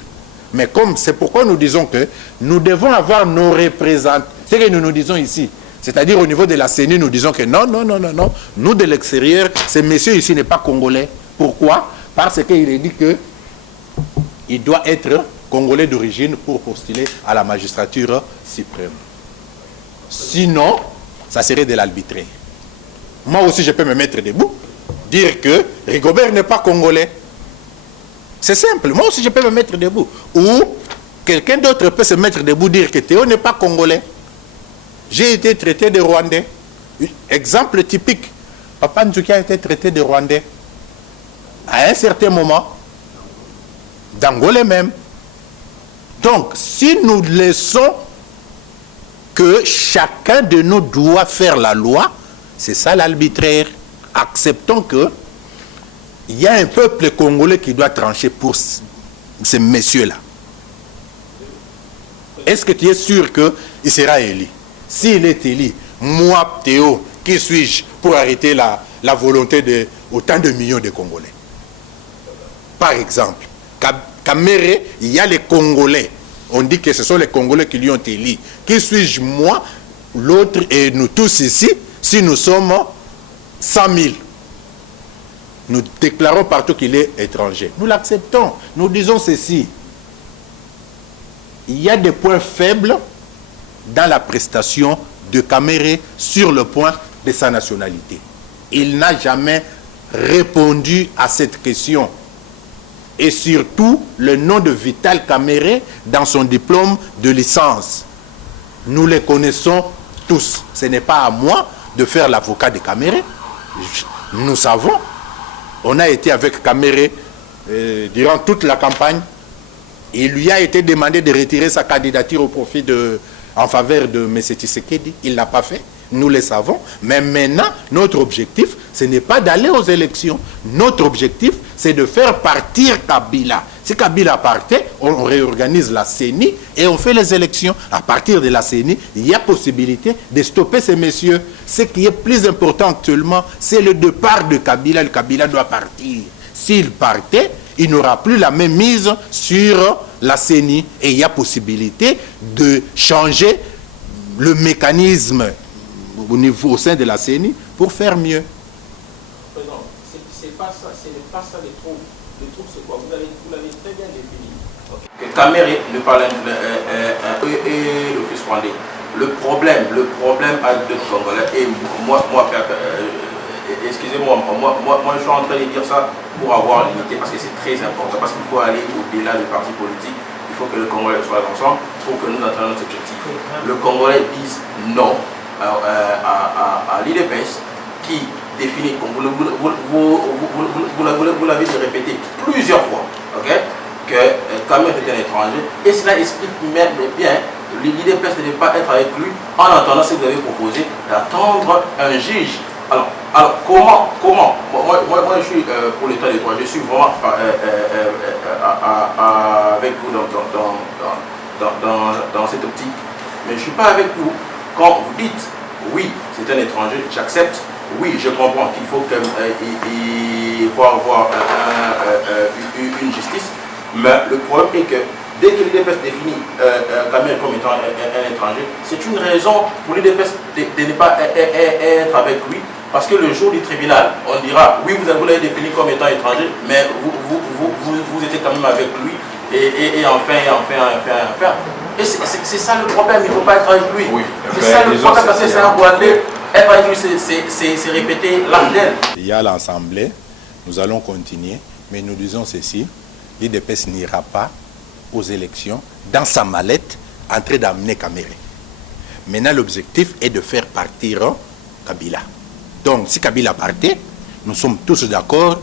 Mais comme c'est pourquoi nous disons que nous devons avoir nos représentants. C'est ce que nous disons ici. C'est-à-dire au niveau de la CENI, nous disons que non, non, non, non, non. Nous de l'extérieur, ce monsieur ici n'est pas congolais. Pourquoi? Parce qu'il est dit qu'il doit être congolais d'origine pour postuler à la magistrature suprême. Sinon, ça serait de l'arbitraire. Moi aussi, je peux me mettre debout, dire que Rigobert n'est pas congolais. C'est simple. Moi aussi, je peux me mettre debout. Ou quelqu'un d'autre peut se mettre debout, dire que Théo n'est pas congolais. J'ai été traité de Rwandais. Exemple typique. Papa Nzouki a été traité de Rwandais. À un certain moment. D'Angolais même. Donc, si nous laissons que chacun de nous doit faire la loi, c'est ça l'arbitraire. Acceptons que il y a un peuple congolais qui doit trancher pour ces messieurs-là. est-ce que tu es sûr qu'il sera élu? S'il est élu, moi, Théo, qui suis-je pour arrêter la volonté de autant de millions de Congolais? Par exemple, Kamere, il y a les Congolais. On dit que ce sont les Congolais qui lui ont élu. Qui suis-je, moi, l'autre et nous tous ici, si nous sommes 100 000? Nous déclarons partout qu'il est étranger. Nous l'acceptons. Nous disons ceci. Il y a des points faibles dans la prestation de Kamere sur le point de sa nationalité. Il n'a jamais répondu à cette question. Et surtout, le nom de Vital Kamere dans son diplôme de licence. Nous les connaissons tous. Ce n'est pas à moi de faire l'avocat de Kamere. Nous savons. On a été avec Kamere durant toute la campagne. Il lui a été demandé de retirer sa candidature au profit en faveur de M. Tshisekedi. Il ne l'a pas fait. Nous le savons. Mais maintenant, notre objectif, ce n'est pas d'aller aux élections. Notre objectif, c'est de faire partir Kabila. Si Kabila partait, on réorganise la CENI et on fait les élections. À partir de la CENI, il y a possibilité de stopper ces messieurs. Ce qui est plus important actuellement, c'est le départ de Kabila. Le Kabila doit partir. S'il partait, il n'aura plus la même mise sur la CENI. Et il y a possibilité de changer le mécanisme au sein de la CENI pour faire mieux. Président, c'est pas ça, ce n'est pas ça les troupes. Les troupes, c'est quoi? Vous l'avez très bien défini. Okay. Que Kamere ne parle et le fils rwandais. Le problème avec deux Congolais, et moi excusez-moi, moi je suis en train de dire ça pour avoir l'unité, parce que c'est très important, parce qu'il faut aller au-delà des partis politiques. Il faut que le Congolais soit ensemble pour que nous atteignions notre objectif. Le Congolais dise non à l'IDPS qui définit, comme vous l'avez répété plusieurs fois, okay, que Kamere est un étranger, et cela explique même bien l'IDPS de ne pas être avec lui en attendant ce que vous avez proposé d'attendre un juge. Alors comment moi je suis pour l'état des droits, je suis vraiment avec vous dans cette optique, mais je ne suis pas avec vous quand vous dites oui, c'est un étranger, j'accepte, oui, je comprends qu'il faut avoir une justice, mais le problème est que dès que l'IDPS définit Kamere comme étant un étranger, c'est une raison pour l'IDPS de ne pas être avec lui, parce que le jour du tribunal, on dira oui, vous l'avez défini comme étant étranger, mais vous étiez quand même avec lui, et enfin. Et c'est ça le problème, il ne faut pas être avec lui. Oui, c'est ça le problème, parce que c'est un Rwandais. Être avec lui, c'est répéter l'Andel. Il y a l'Assemblée, nous allons continuer, mais nous disons ceci, l'IDPS n'ira pas aux élections dans sa mallette en train d'amener Kamere. Maintenant, l'objectif est de faire partir Kabila. Donc, si Kabila partait, nous sommes tous d'accord,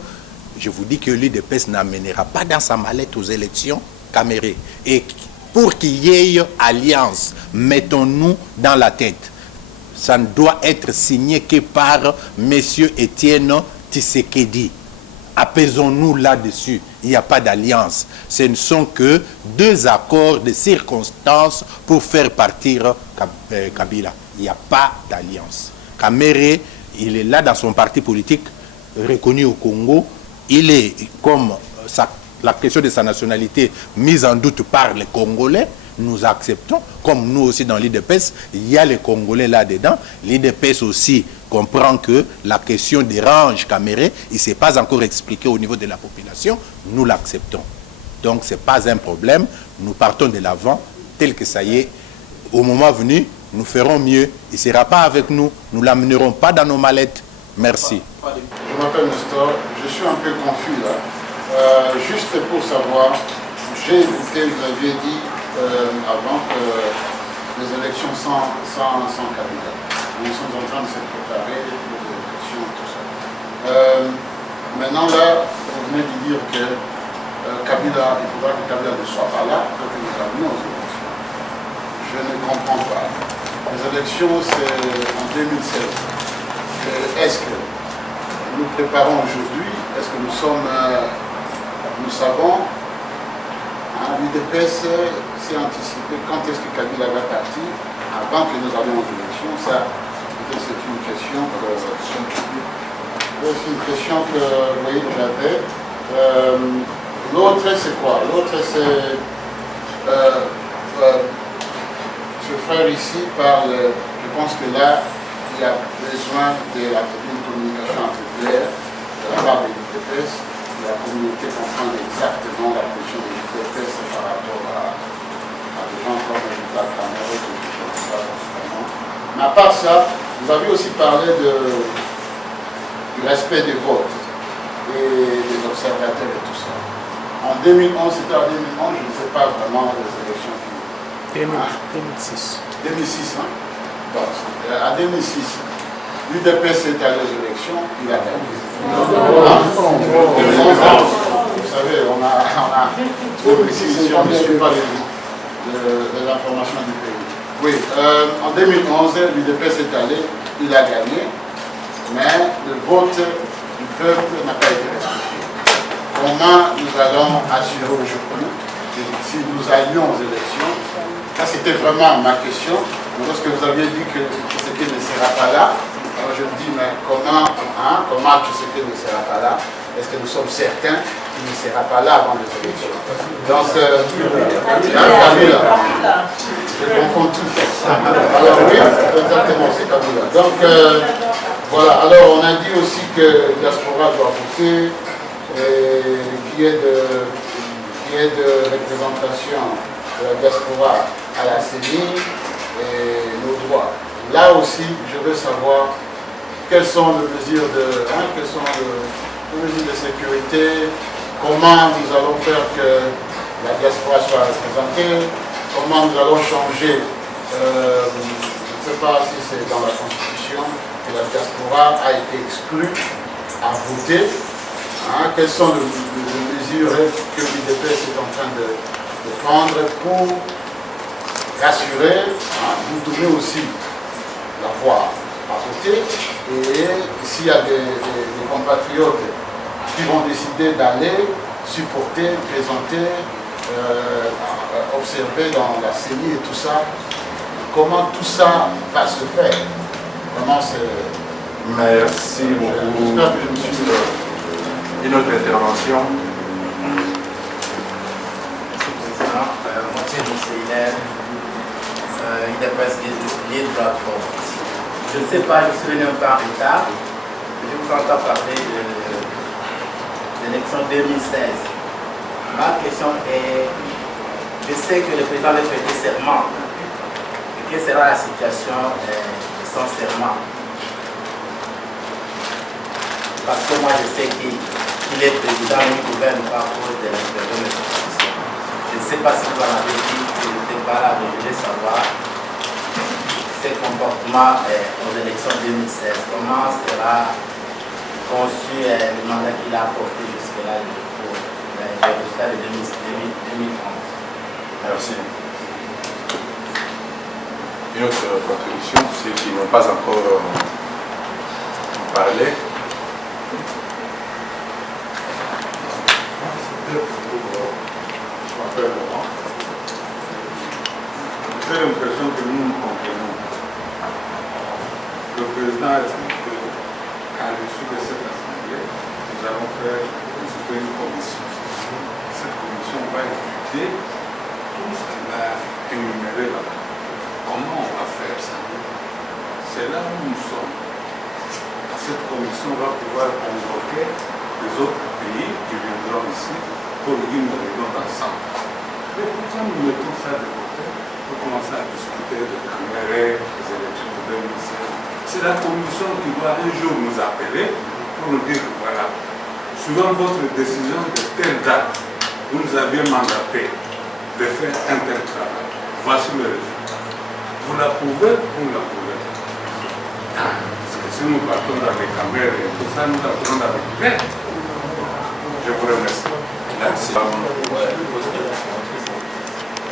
je vous dis que l'IDPS n'amènera pas dans sa mallette aux élections Kamere. Et pour qu'il y ait alliance, mettons-nous dans la tête. Ça ne doit être signé que par M. Étienne Tshisekedi. Apaisons-nous là-dessus. Il n'y a pas d'alliance. Ce ne sont que deux accords de circonstances pour faire partir Kabila. Il n'y a pas d'alliance. Kamere, il est là dans son parti politique reconnu au Congo. Il est, comme la question de sa nationalité mise en doute par les Congolais, nous acceptons, comme nous aussi dans l'IDPS, il y a les Congolais là-dedans. L'IDPS aussi comprend que la question dérange Kamere, il ne s'est pas encore expliqué au niveau de la population, nous l'acceptons. Donc ce n'est pas un problème, nous partons de l'avant, tel que ça y est, au moment venu, nous ferons mieux. Il ne sera pas avec nous, nous ne l'amènerons pas dans nos mallettes. Merci. Je m'appelle Nestor, je suis un peu confus là. Juste pour savoir, j'ai écouté, vous aviez dit avant que les élections sans candidat. Nous sommes en train de se préparer pour les élections et tout ça. Maintenant là, vous venez de dire que Kabila, il faudra que Kabila ne soit pas là pour que nous amenions aux élections. Je ne comprends pas. Les élections, c'est en 2016. Est-ce que nous préparons aujourd'hui? Est-ce que nous savons, hein, l'UDPS s'est anticipé quand est-ce que Kabila va partir avant que nous allions aux élections. Ça, c'est une question que j'avais. L'autre, c'est quoi? L'autre, c'est ce frère ici parle, je pense que là, il y a besoin d'une communication un peu claire de la part des UDPS. La communauté comprend exactement la position des UDPS par rapport à des gens comme le Cameroun, mais à part ça, vous avez aussi parlé du respect des votes et des observateurs et tout ça. En 2011, c'était en 2011, je ne sais pas vraiment les élections qui... 2006. 2006, hein? Donc, en 2006, l'UDPS est allé aux élections, il a gagné. Vous savez, on a si on ne suit pas l'information du pays. Oui, en 2011, l'UDPS est allé, il a gagné, mais le vote du peuple n'a pas été respecté. Comment nous allons assurer aujourd'hui que si nous allions aux élections, ça c'était vraiment ma question, lorsque vous aviez dit que Tshisekedi ne sera pas là, alors je me dis, mais comment Tshisekedi ne sera pas là? Est-ce que nous sommes certains qu'il ne sera pas là avant les élections? Donc, Kabila, je confonds tout. Alors oui, exactement, c'est Kabila. Donc, voilà, alors on a dit aussi que la diaspora doit voter, qu'il y ait de représentation de la diaspora à la CENI et nos droits. Là aussi, je veux savoir quelles sont les mesures de sécurité, comment nous allons faire que la diaspora soit représentée, comment nous allons changer, je ne sais pas si c'est dans la Constitution, que la diaspora a été exclue à voter. Quelles sont les mesures que l'UDPS est en train de prendre pour rassurer, vous donner aussi la voix à voter, et s'il y a des compatriotes qui vont décider d'aller supporter, présenter, observer dans la CENI et tout ça, comment tout ça va se faire? Vraiment, c'est... Merci beaucoup. J'espère que je me suis... Une autre intervention. Moi, c'est Michel, il est presque lié de plateforme. Je ne sais pas, je suis venu un peu en retard. Je vous entends parler de l'élection 2016. Ma question est, je sais que le président va prêter serment. Quelle sera la situation de son serment? Parce que moi, je sais qu'il est président, il gouverne par cause de l'intérêt de la Constitution. Je ne sais pas si vous en avez dit, je n'étais pas là, mais je voulais savoir ses comportements aux élections 2016. Comment sera conçu le mandat qu'il a apporté jusque-là pour le résultat de 2011. Merci. Une autre contribution, ceux qui n'ont pas encore parlé. Je m'appelle Laurent. J'ai l'impression que nous nous comprenons. Le président a dit qu'à l'issue de cette assemblée, nous allons faire une commission. Cette commission va étudier tout ce qu'il a énuméré là-bas. Comment on va faire ça? C'est là où nous sommes. Cette commission va pouvoir convoquer les autres pays qui viendront ici pour une réunion d'ensemble. Mais pourquoi nous mettons ça de côté pour commencer à discuter de Caméré, des élections de 2016? C'est la commission qui doit un jour nous appeler pour nous dire que voilà, suivant votre décision de telle date, vous nous aviez mandaté de faire un tel travail. Voici le résultat. Vous l'approuvez ou vous l'approuvez? Parce que si nous partons dans les caméras et tout ça, nous partons dans les plaintes. Je vous remercie. Merci.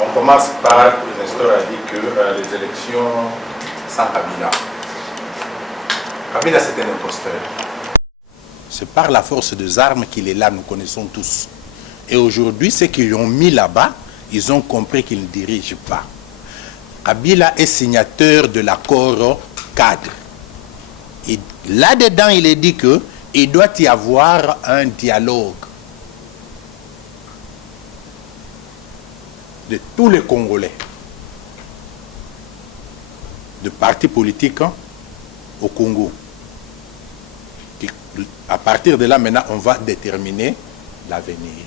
On commence par, Nestor a dit que les élections sans Kabila. Kabila, c'est un imposteur. C'est par la force des armes qu'il est là, nous connaissons tous. Et aujourd'hui, ceux qui l'ont mis là-bas, ils ont compris qu'ils ne dirigent pas. Kabila est signateur de l'accord cadre. Et là-dedans, il est dit qu'il doit y avoir un dialogue de tous les Congolais, de partis politiques au Congo. Et à partir de là, maintenant, on va déterminer l'avenir.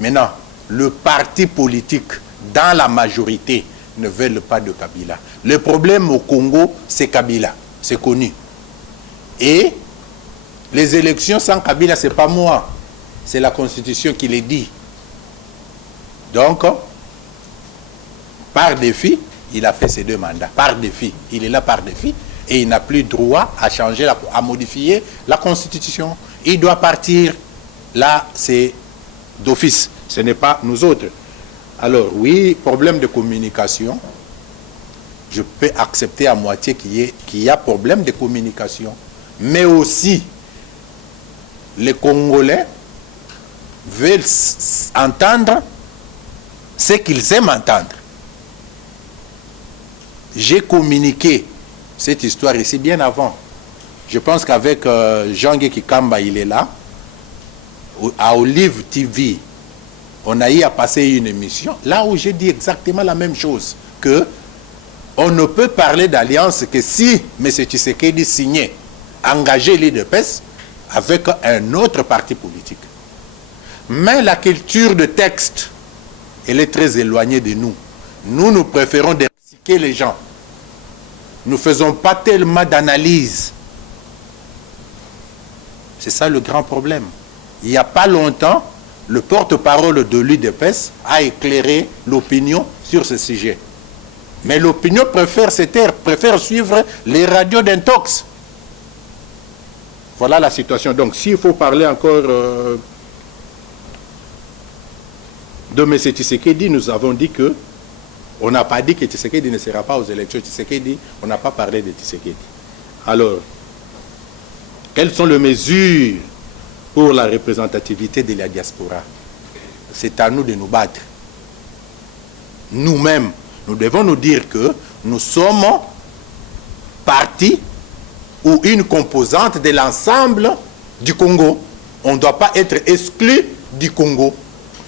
Maintenant, le parti politique, dans la majorité, ne veulent pas de Kabila. Le problème au Congo, c'est Kabila. C'est connu. Et les élections sans Kabila, ce n'est pas moi. C'est la Constitution qui les dit. Donc, par défi, il a fait ses 2 mandats. Par défi. Il est là par défi. Et il n'a plus droit à changer, à modifier la Constitution. Il doit partir. Là, c'est d'office. Ce n'est pas nous autres. Alors, oui, problème de communication. Je peux accepter à moitié qu'il y a problème de communication. Mais aussi, les Congolais veulent entendre ce qu'ils aiment entendre. J'ai communiqué cette histoire ici bien avant. Je pense qu'avec Jean-Guy Kikamba, il est là, à Olive TV, on a eu à passer une émission, là où j'ai dit exactement la même chose, que on ne peut parler d'alliance que si M. Tshisekedi signait, engager l'UDPS avec un autre parti politique. Mais la culture de texte, elle est très éloignée de nous. Nous, nous préférons décortiquer les gens. Nous ne faisons pas tellement d'analyse. C'est ça le grand problème. Il n'y a pas longtemps, le porte-parole de l'UDPS a éclairé l'opinion sur ce sujet. Mais l'opinion préfère se taire, préfère suivre les radios d'intox. Voilà la situation. Donc, s'il faut parler encore de M. Tshisekedi, nous avons dit que on n'a pas dit que Tshisekedi ne sera pas aux élections. Tshisekedi, on n'a pas parlé de Tshisekedi. Alors, quelles sont les mesures pour la représentativité de la diaspora? C'est à nous de nous battre. Nous-mêmes, nous devons nous dire que nous sommes partie ou une composante de l'ensemble du Congo. On ne doit pas être exclu du Congo.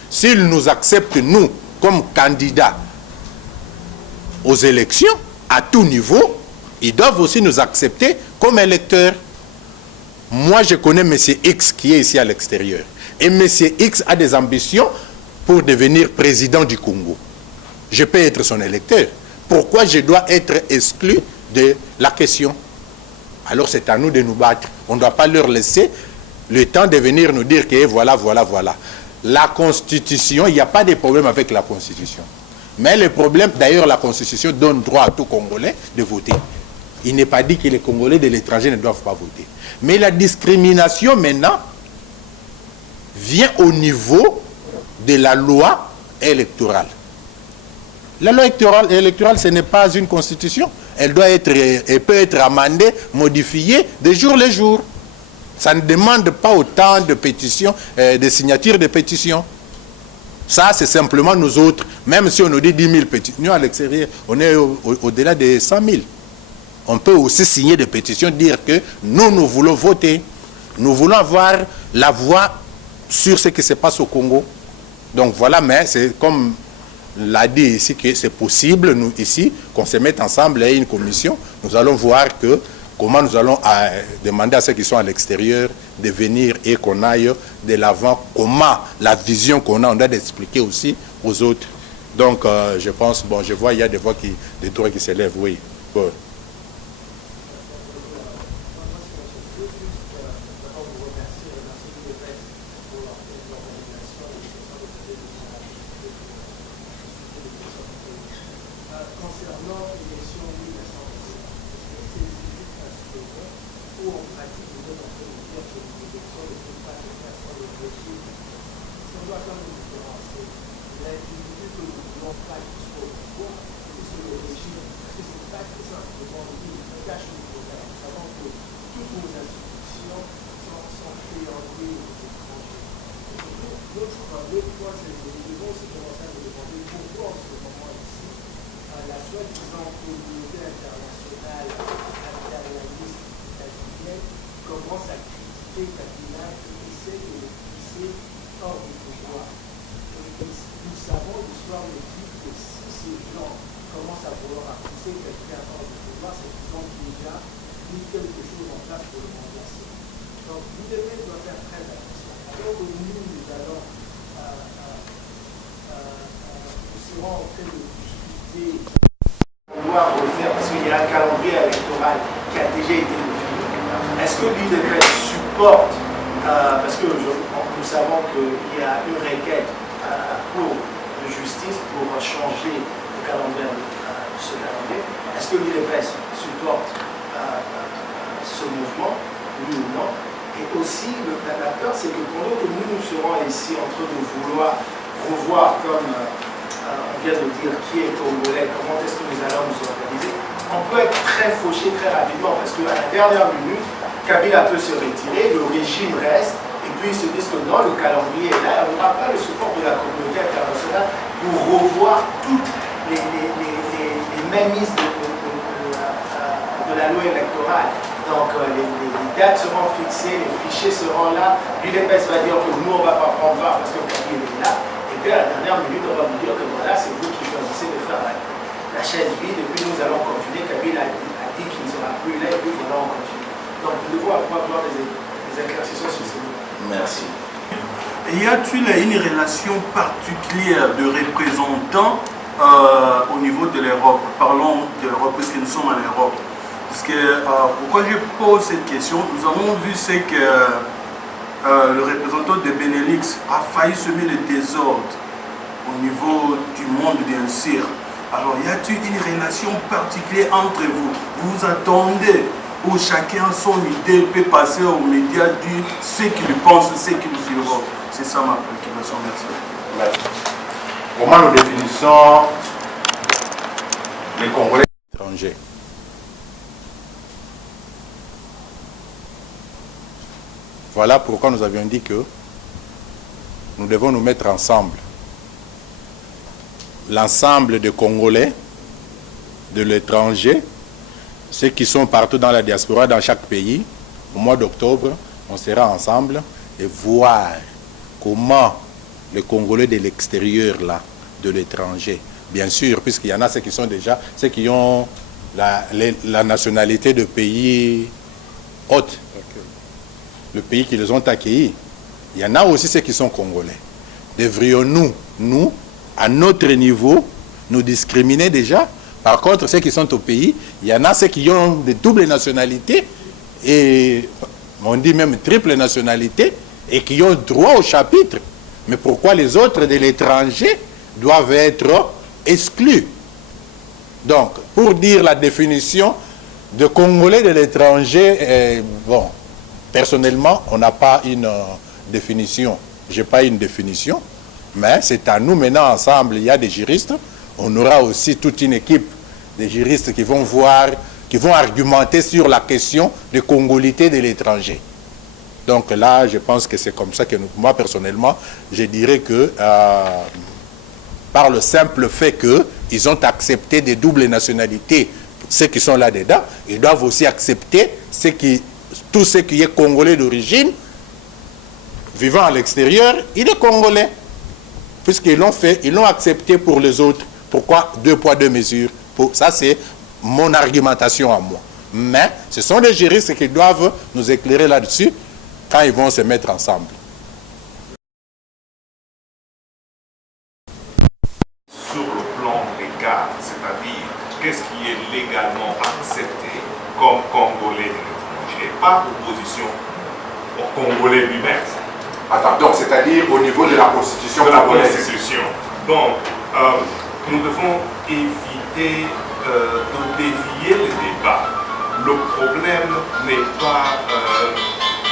S'ils nous acceptent, nous, comme candidats aux élections, à tout niveau, ils doivent aussi nous accepter comme électeurs. Moi, je connais M. X qui est ici à l'extérieur. Et M. X a des ambitions pour devenir président du Congo. Je peux être son électeur. Pourquoi je dois être exclu de la question? Alors c'est à nous de nous battre. On ne doit pas leur laisser le temps de venir nous dire que voilà, voilà, voilà. La Constitution, il n'y a pas de problème avec la Constitution. Mais le problème, d'ailleurs, la Constitution donne droit à tout Congolais de voter. Il n'est pas dit que les Congolais de l'étranger ne doivent pas voter. Mais la discrimination, maintenant, vient au niveau de la loi électorale. La loi électorale, ce n'est pas une constitution. Elle peut être amendée, modifiée de jour le jour. Ça ne demande pas autant de pétitions, de signatures de pétitions. Ça, c'est simplement nous autres. Même si on nous dit 10 000 pétitions, nous à l'extérieur, on est au-delà de 100 000. On peut aussi signer des pétitions, dire que nous voulons voter. Nous voulons avoir la voix sur ce qui se passe au Congo. Donc voilà, mais c'est comme l'a dit ici que c'est possible, nous ici, qu'on se mette ensemble à une commission. Nous allons voir comment nous allons demander à ceux qui sont à l'extérieur de venir et qu'on aille de l'avant, comment la vision qu'on a, on doit expliquer aussi aux autres. Donc je pense, bon, je vois, il y a des voix des droits qui s'élèvent, oui. Bon. l'autre point, c'est que nous devons aussi commencer à nous demander pourquoi en ce moment ici, la soi-disant communauté internationale impérialiste italienne commence à critiquer Kabila et essaie de le pousser hors du pouvoir. Nous savons, l'histoire nous dit que si ces gens commencent à vouloir pousser quelqu'un hors du pouvoir, c'est qu'ils ont déjà mis quelque chose en place pour le remplacer. Donc l'UDP doit faire très attention. Alors que nous allons, nous serons en train de discuter. Vouloir refaire, parce qu'il y a un calendrier électoral qui a déjà été défini. Est-ce que l'UDP supporte, parce que nous savons qu'il y a une requête à la Cour de justice pour changer le calendrier de ce calendrier, est-ce que l'UDP supporte ce mouvement, oui ou non? Et aussi, la peur, c'est que pendant que nous serons ici en train de vouloir revoir, comme on vient de dire, qui est congolais, comment est-ce que nous allons nous organiser, on peut être très fauché très rapidement, parce qu'à la dernière minute, Kabila peut se retirer, le régime reste, et puis ils se disent que non, le calendrier est là, on n'aura pas le support de la communauté internationale pour revoir toutes les mainmises de la loi électorale. Donc les dates seront fixées, les fichiers seront là, l'UDPS va dire que nous on ne va pas prendre part parce que Kabila est là, et puis à la dernière minute on va vous dire que voilà, c'est vous qui choisissez de faire la chaise vide, et puis nous allons continuer. Kabila a dit qu'il ne sera plus là, et puis voilà, on continue. Donc nous devons avoir des éclaircissements sur ce niveau. Merci. Y a-t-il une relation particulière de représentants au niveau de l'Europe? Parlons de l'Europe parce que nous sommes en Europe. Parce que, pourquoi je pose cette question? Nous avons vu ce que le représentant de Benelux a failli semer le désordre au niveau du monde, bien sûr. Alors, y a-t-il une relation particulière entre vous? Vous vous attendez où chacun son idée peut passer aux médias, dire ce qu'il pense, ce qu'il suivra? C'est ça ma préoccupation. Merci. Comment nous définissons les Congolais étrangers? Voilà pourquoi nous avions dit que nous devons nous mettre ensemble. L'ensemble des Congolais de l'étranger, ceux qui sont partout dans la diaspora, dans chaque pays, au mois d'octobre, on sera ensemble et voir comment les Congolais de l'extérieur, là, de l'étranger, bien sûr, puisqu'il y en a ceux qui sont déjà, ceux qui ont la nationalité de pays hôtes, le pays qui les ont accueillis. Il y en a aussi ceux qui sont Congolais. Devrions-nous, nous, à notre niveau, nous discriminer déjà? Par contre, ceux qui sont au pays, il y en a ceux qui ont de doubles nationalités, et on dit même triple nationalité, et qui ont droit au chapitre. Mais pourquoi les autres de l'étranger doivent être exclus? Donc, pour dire la définition de Congolais de l'étranger, bon, personnellement, on n'a pas une définition. Je n'ai pas une définition, mais c'est à nous maintenant ensemble, il y a des juristes, on aura aussi toute une équipe de juristes qui vont voir, qui vont argumenter sur la question de congolité de l'étranger. Donc là, je pense que c'est comme ça que moi, personnellement, je dirais que par le simple fait qu'ils ont accepté des doubles nationalités, ceux qui sont là-dedans, ils doivent aussi accepter tout ce qui est congolais d'origine, vivant à l'extérieur, il est congolais. Puisqu'ils l'ont fait, ils l'ont accepté pour les autres. Pourquoi 2 poids 2 mesures? Ça, c'est mon argumentation à moi. Mais ce sont les juristes qui doivent nous éclairer là-dessus quand ils vont se mettre ensemble. Sur le plan légal, c'est-à-dire qu'est-ce qui est légalement accepté comme Congolais de l'étranger, pas opposition au Congolais lui-même. Attends, donc c'est-à-dire au niveau de la Constitution congolaise. De la Constitution. Donc, nous devons éviter de dévier le débat. Le problème n'est pas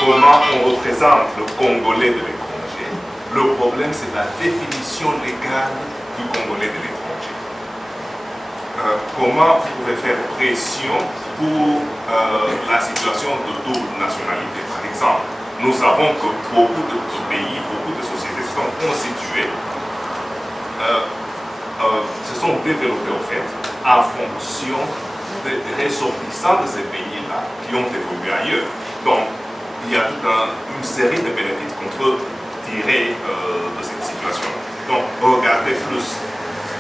comment on représente le Congolais de l'étranger. Le problème, c'est la définition légale du Congolais de l'étranger. Comment vous pouvez faire pression pour la situation de double nationalité, par exemple? Nous savons que beaucoup de pays, beaucoup de sociétés se sont constitués se sont développés en fait en fonction des ressortissants de ces pays-là qui ont évolué ailleurs. Donc, il y a toute une série de bénéfices qu'on peut tirer de cette situation. Donc, regardez plus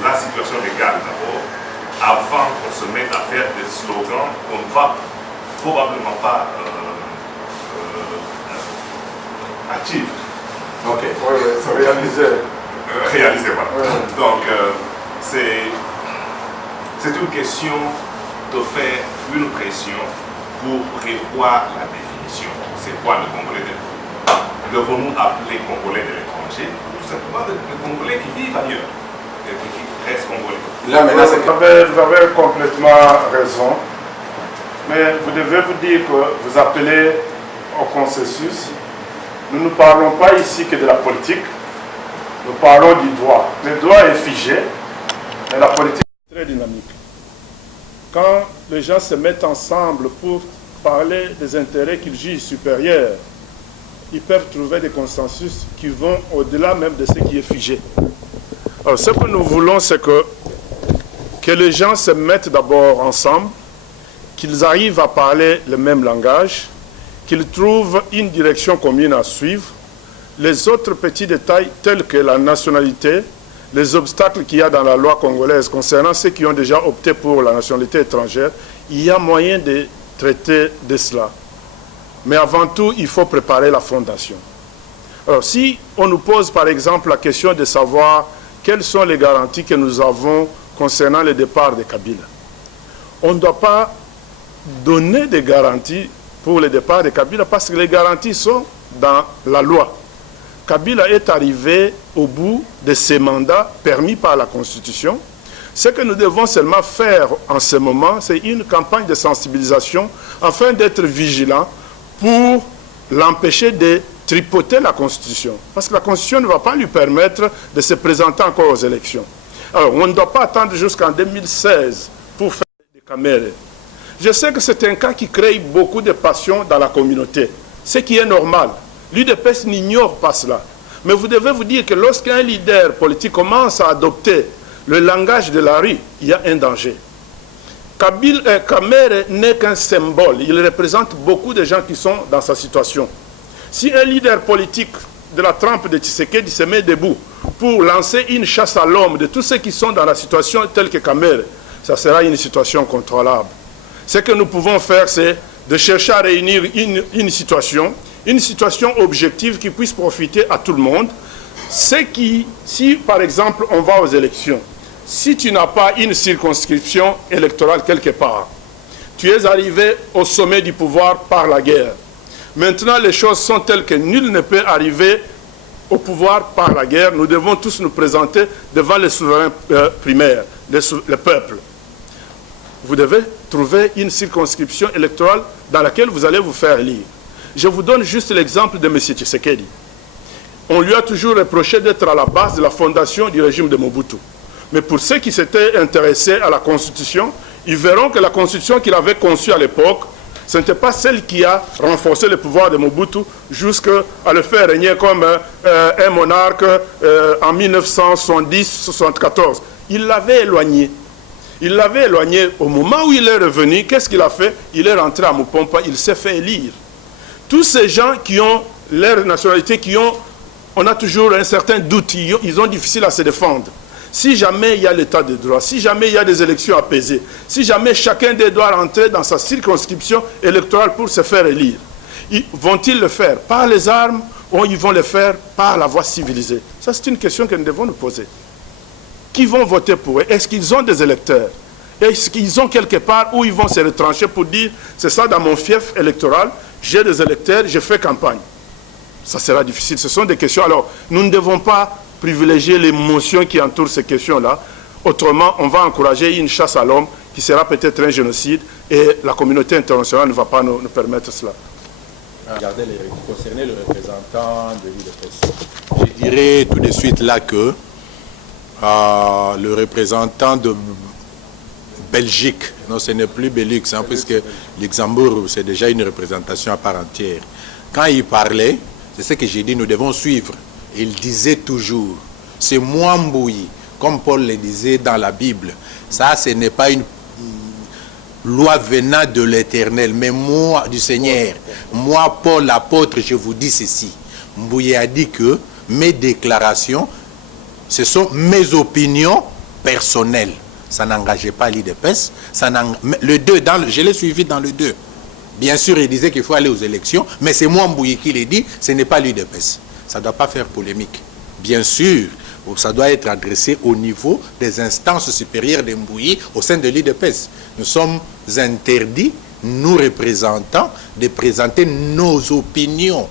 la situation légale d'abord, avant qu'on se mette à faire des slogans qu'on ne va probablement pas achieve. Ok. Oui, réaliser, voilà. Ouais. Donc, c'est une question de faire une pression pour revoir la définition. C'est quoi le Congolais de devons-nous appeler Congolais de l'étranger ou tout simplement les Congolais qui vivent ailleurs et qui restent Congolais? Là, maintenant, vous avez complètement raison. Mais vous devez vous dire que vous appelez au consensus. Nous ne parlons pas ici que de la politique. Nous parlons du droit. Le droit est figé, mais la politique est très dynamique. Quand les gens se mettent ensemble pour parler des intérêts qu'ils jugent supérieurs, ils peuvent trouver des consensus qui vont au-delà même de ce qui est figé. Alors, ce que nous voulons, c'est que les gens se mettent d'abord ensemble, qu'ils arrivent à parler le même langage, qu'ils trouvent une direction commune à suivre. Les autres petits détails tels que la nationalité, les obstacles qu'il y a dans la loi congolaise concernant ceux qui ont déjà opté pour la nationalité étrangère, il y a moyen de traiter de cela. Mais avant tout, il faut préparer la fondation. Alors, si on nous pose par exemple la question de savoir quelles sont les garanties que nous avons concernant le départ de Kabila, on ne doit pas donner des garanties pour le départ de Kabila parce que les garanties sont dans la loi. Kabila est arrivé au bout de ses mandats permis par la Constitution. Ce que nous devons seulement faire en ce moment, c'est une campagne de sensibilisation afin d'être vigilants pour l'empêcher de tripoter la Constitution. Parce que la Constitution ne va pas lui permettre de se présenter encore aux élections. Alors, on ne doit pas attendre jusqu'en 2016 pour faire des Kamere. Je sais que c'est un cas qui crée beaucoup de passion dans la communauté, ce qui est normal. L'UDPS n'ignore pas cela. Mais vous devez vous dire que lorsqu'un leader politique commence à adopter le langage de la rue, il y a un danger. Kamere n'est qu'un symbole. Il représente beaucoup de gens qui sont dans sa situation. Si un leader politique de la trempe de Tshisekedi se met debout pour lancer une chasse à l'homme de tous ceux qui sont dans la situation telle que Kamere, ça sera une situation contrôlable. Ce que nous pouvons faire, c'est de chercher à réunir une situation objective qui puisse profiter à tout le monde. Si par exemple on va aux élections, si tu n'as pas une circonscription électorale quelque part, tu es arrivé au sommet du pouvoir par la guerre. Maintenant les choses sont telles que nul ne peut arriver au pouvoir par la guerre. Nous devons tous nous présenter devant les souverains primaires, le peuple. Vous devez trouver une circonscription électorale dans laquelle vous allez vous faire élire. Je vous donne juste l'exemple de M. Tshisekedi. On lui a toujours reproché d'être à la base de la fondation du régime de Mobutu. Mais pour ceux qui s'étaient intéressés à la Constitution, ils verront que la Constitution qu'il avait conçue à l'époque, ce n'était pas celle qui a renforcé le pouvoir de Mobutu jusqu'à le faire régner comme un monarque en 1970-74. Il l'avait éloigné. Il l'avait éloigné. Au moment où il est revenu, qu'est-ce qu'il a fait? Il est rentré à Mupompa, il s'est fait élire. Tous ces gens qui ont leur nationalité, on a toujours un certain doute, ils ont difficile à se défendre. Si jamais il y a l'état de droit, si jamais il y a des élections apaisées, si jamais chacun d'eux doit rentrer dans sa circonscription électorale pour se faire élire, vont-ils le faire par les armes ou ils vont le faire par la voie civilisée? Ça, c'est une question que nous devons nous poser. Qui vont voter pour eux? Est-ce qu'ils ont des électeurs? Est-ce qu'ils ont quelque part où ils vont se retrancher pour dire c'est ça dans mon fief électoral, j'ai des électeurs, je fais campagne? Ça sera difficile. Ce sont des questions. Alors, nous ne devons pas privilégier l'émotion qui entoure ces questions-là. Autrement, on va encourager une chasse à l'homme qui sera peut-être un génocide et la communauté internationale ne va pas nous permettre cela. Regardez, concernant le représentant de l'UDPS, je dirais tout de suite là que le représentant de Belgique, non, ce n'est plus Belux, hein, puisque Luxembourg, c'est déjà une représentation à part entière. Quand il parlait, c'est ce que j'ai dit, nous devons suivre. il disait toujours, c'est moi Mbouyi, comme Paul le disait dans la Bible. Ça, ce n'est pas une loi venant de l'Éternel, mais moi, du Seigneur. Moi, Paul, l'apôtre, je vous dis ceci. Mbouyi a dit que mes déclarations, ce sont mes opinions personnelles. Ça n'engageait pas l'IDPS. Le 2, je l'ai suivi dans le 2. Bien sûr, il disait qu'il faut aller aux élections, mais c'est moi Mbouyi qui l'ai dit, ce n'est pas l'IDPS. Ça ne doit pas faire polémique. Bien sûr, ça doit être adressé au niveau des instances supérieures de Mbouyi au sein de l'IDPS. Nous sommes interdits, nous représentants, de présenter nos opinions.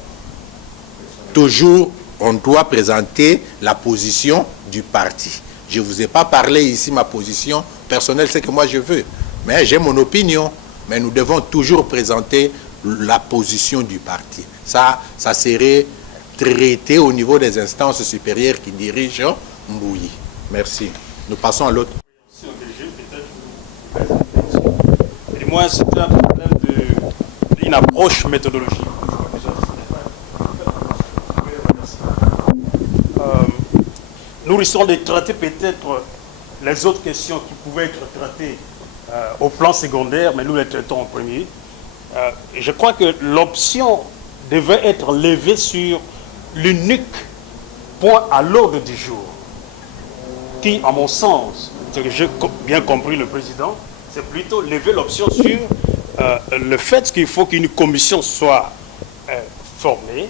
Toujours, on doit présenter la position du parti. Je ne vous ai pas parlé ici, ma position personnelle, c'est que moi je veux. Mais j'ai mon opinion. Mais nous devons toujours présenter la position du parti. Ça serait traité au niveau des instances supérieures qui dirigent Mbouyi. Merci. Nous passons à l'autre. Et moi, c'est un problème d'une approche méthodologique. Nous risquons de traiter peut-être les autres questions qui pouvaient être traitées au plan secondaire, mais nous les traitons en premier. Je crois que l'option devait être levée sur l'unique point à l'ordre du jour, qui, à mon sens, ce que j'ai bien compris le président, c'est plutôt lever l'option sur le fait qu'il faut qu'une commission soit formée,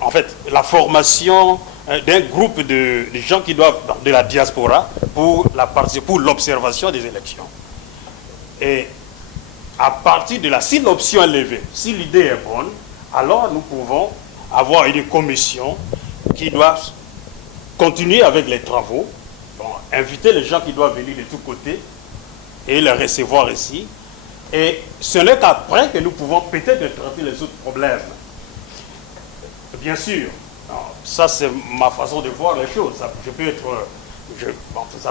en fait, la formation d'un groupe de gens qui doivent, de la diaspora, pour l'observation des élections. Et à partir de là, si l'option est levée, si l'idée est bonne, alors nous pouvons avoir une commission qui doit continuer avec les travaux, inviter les gens qui doivent venir de tous côtés et les recevoir ici. Et ce n'est qu'après que nous pouvons peut-être traiter les autres problèmes. Bien sûr, ça c'est ma façon de voir les choses. Ça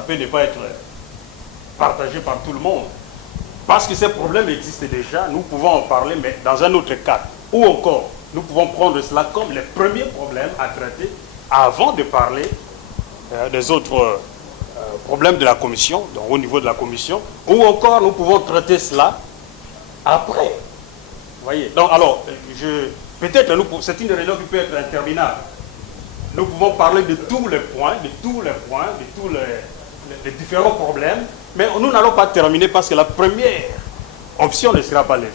peut ne pas être partagé par tout le monde. Parce que ces problèmes existent déjà, nous pouvons en parler, mais dans un autre cadre. Ou encore, nous pouvons prendre cela comme les premiers problèmes à traiter avant de parler des autres problèmes de la commission, donc au niveau de la commission. Ou encore, nous pouvons traiter cela après. Vous voyez. Donc, alors, peut-être, c'est une réunion qui peut être interminable. Nous pouvons parler de tous les points, de tous les différents problèmes, mais nous n'allons pas terminer parce que la première option ne sera pas levée.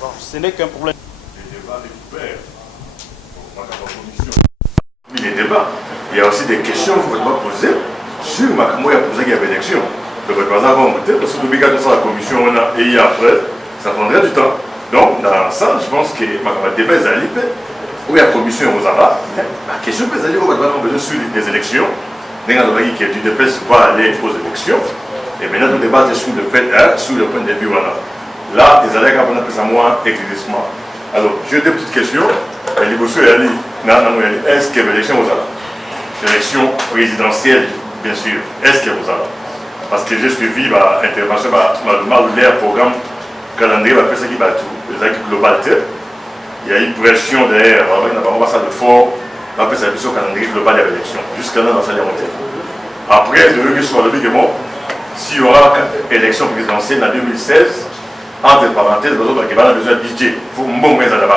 Bon, ce n'est qu'un problème. Les débats découverts. Oui, les débats. Il y a aussi des questions que vous pouvez poser sur Makamou et poser qu'il y avait élection. Donc, par exemple, on va monter parce que nous, quand la commission, on a et après, ça prendrait du temps. Donc, dans ça, je pense que Makamou débat est allé. Où il y a commission aux Arabes, la question peut aller, on va avoir besoin sur les élections. Qui est du DPS va aller aux élections. Et maintenant, nous débattons sur le fait, sur le point de vue. Voilà. Là, les allègues on appelle ça moins éclaircissement. Alors, j'ai deux petites questions. Est-ce qu'il y a une élection aux Arabes? Élection présidentielle, bien sûr. Est-ce qu'il y a aux Arabes? Parce que j'ai suivi l'intervention de programme calendrier, après ça qui va tout, les acquis globalité. Il y a une pression derrière, on n'a pas ça de fort, on appelle ça le calendrier global de l'élection. Jusqu'à là, on s'en est monté. Après, de revenir sur le but que bon, s'il y aura une élection présidentielle en 2016, entre parenthèses, on a besoin de budget. Il faut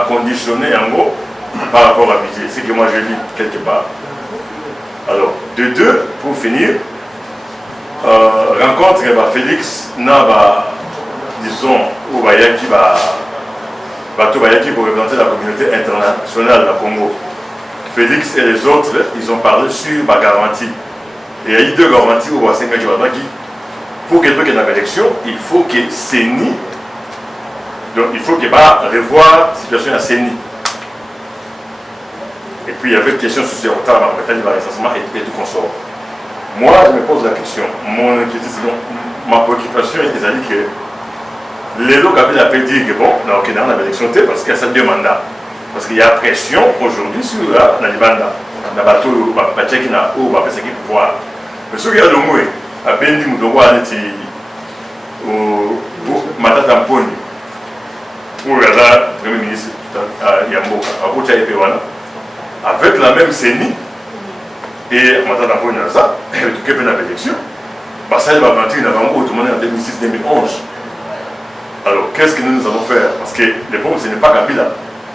conditionner en gros par rapport à budget. C'est ce que moi je lis quelque part. Alors, de deux, pour finir, rencontre Félix, disons, au Bayaki pour représenter la communauté internationale de Congo. Félix et les autres, ils ont parlé sur ma garantie. Et il y a eu deux garanties au Bassin qui pour quelqu'un qui est dans l'élection, il faut que CENI, donc il faut qu'il va revoir la situation à CENI. Et puis il y avait une question sur ce retard, et tout consort. Moi, je me pose la question. Mon inquiétude, c'est ma préoccupation est que les lots avaient appelé dire que bon, on a élection parce qu'il y a ça deux mandats. Parce qu'il y a pression aujourd'hui sur la Libanda. Na bateau, qui n'a ou va faire pouvoir. Mais ce qui a le mot, à Bendi Moudouwa, au Matata Mponi, où il y a le Premier ministre Yamboka, à Koucha et Péwana. avec la même CENI, et maintenant, on a ça, et tout le monde a l'élection. Ça, il va mentir, il a vraiment autrement en 2006-2011. Alors, qu'est-ce que nous allons faire? Parce que le problème, ce n'est pas Kabila.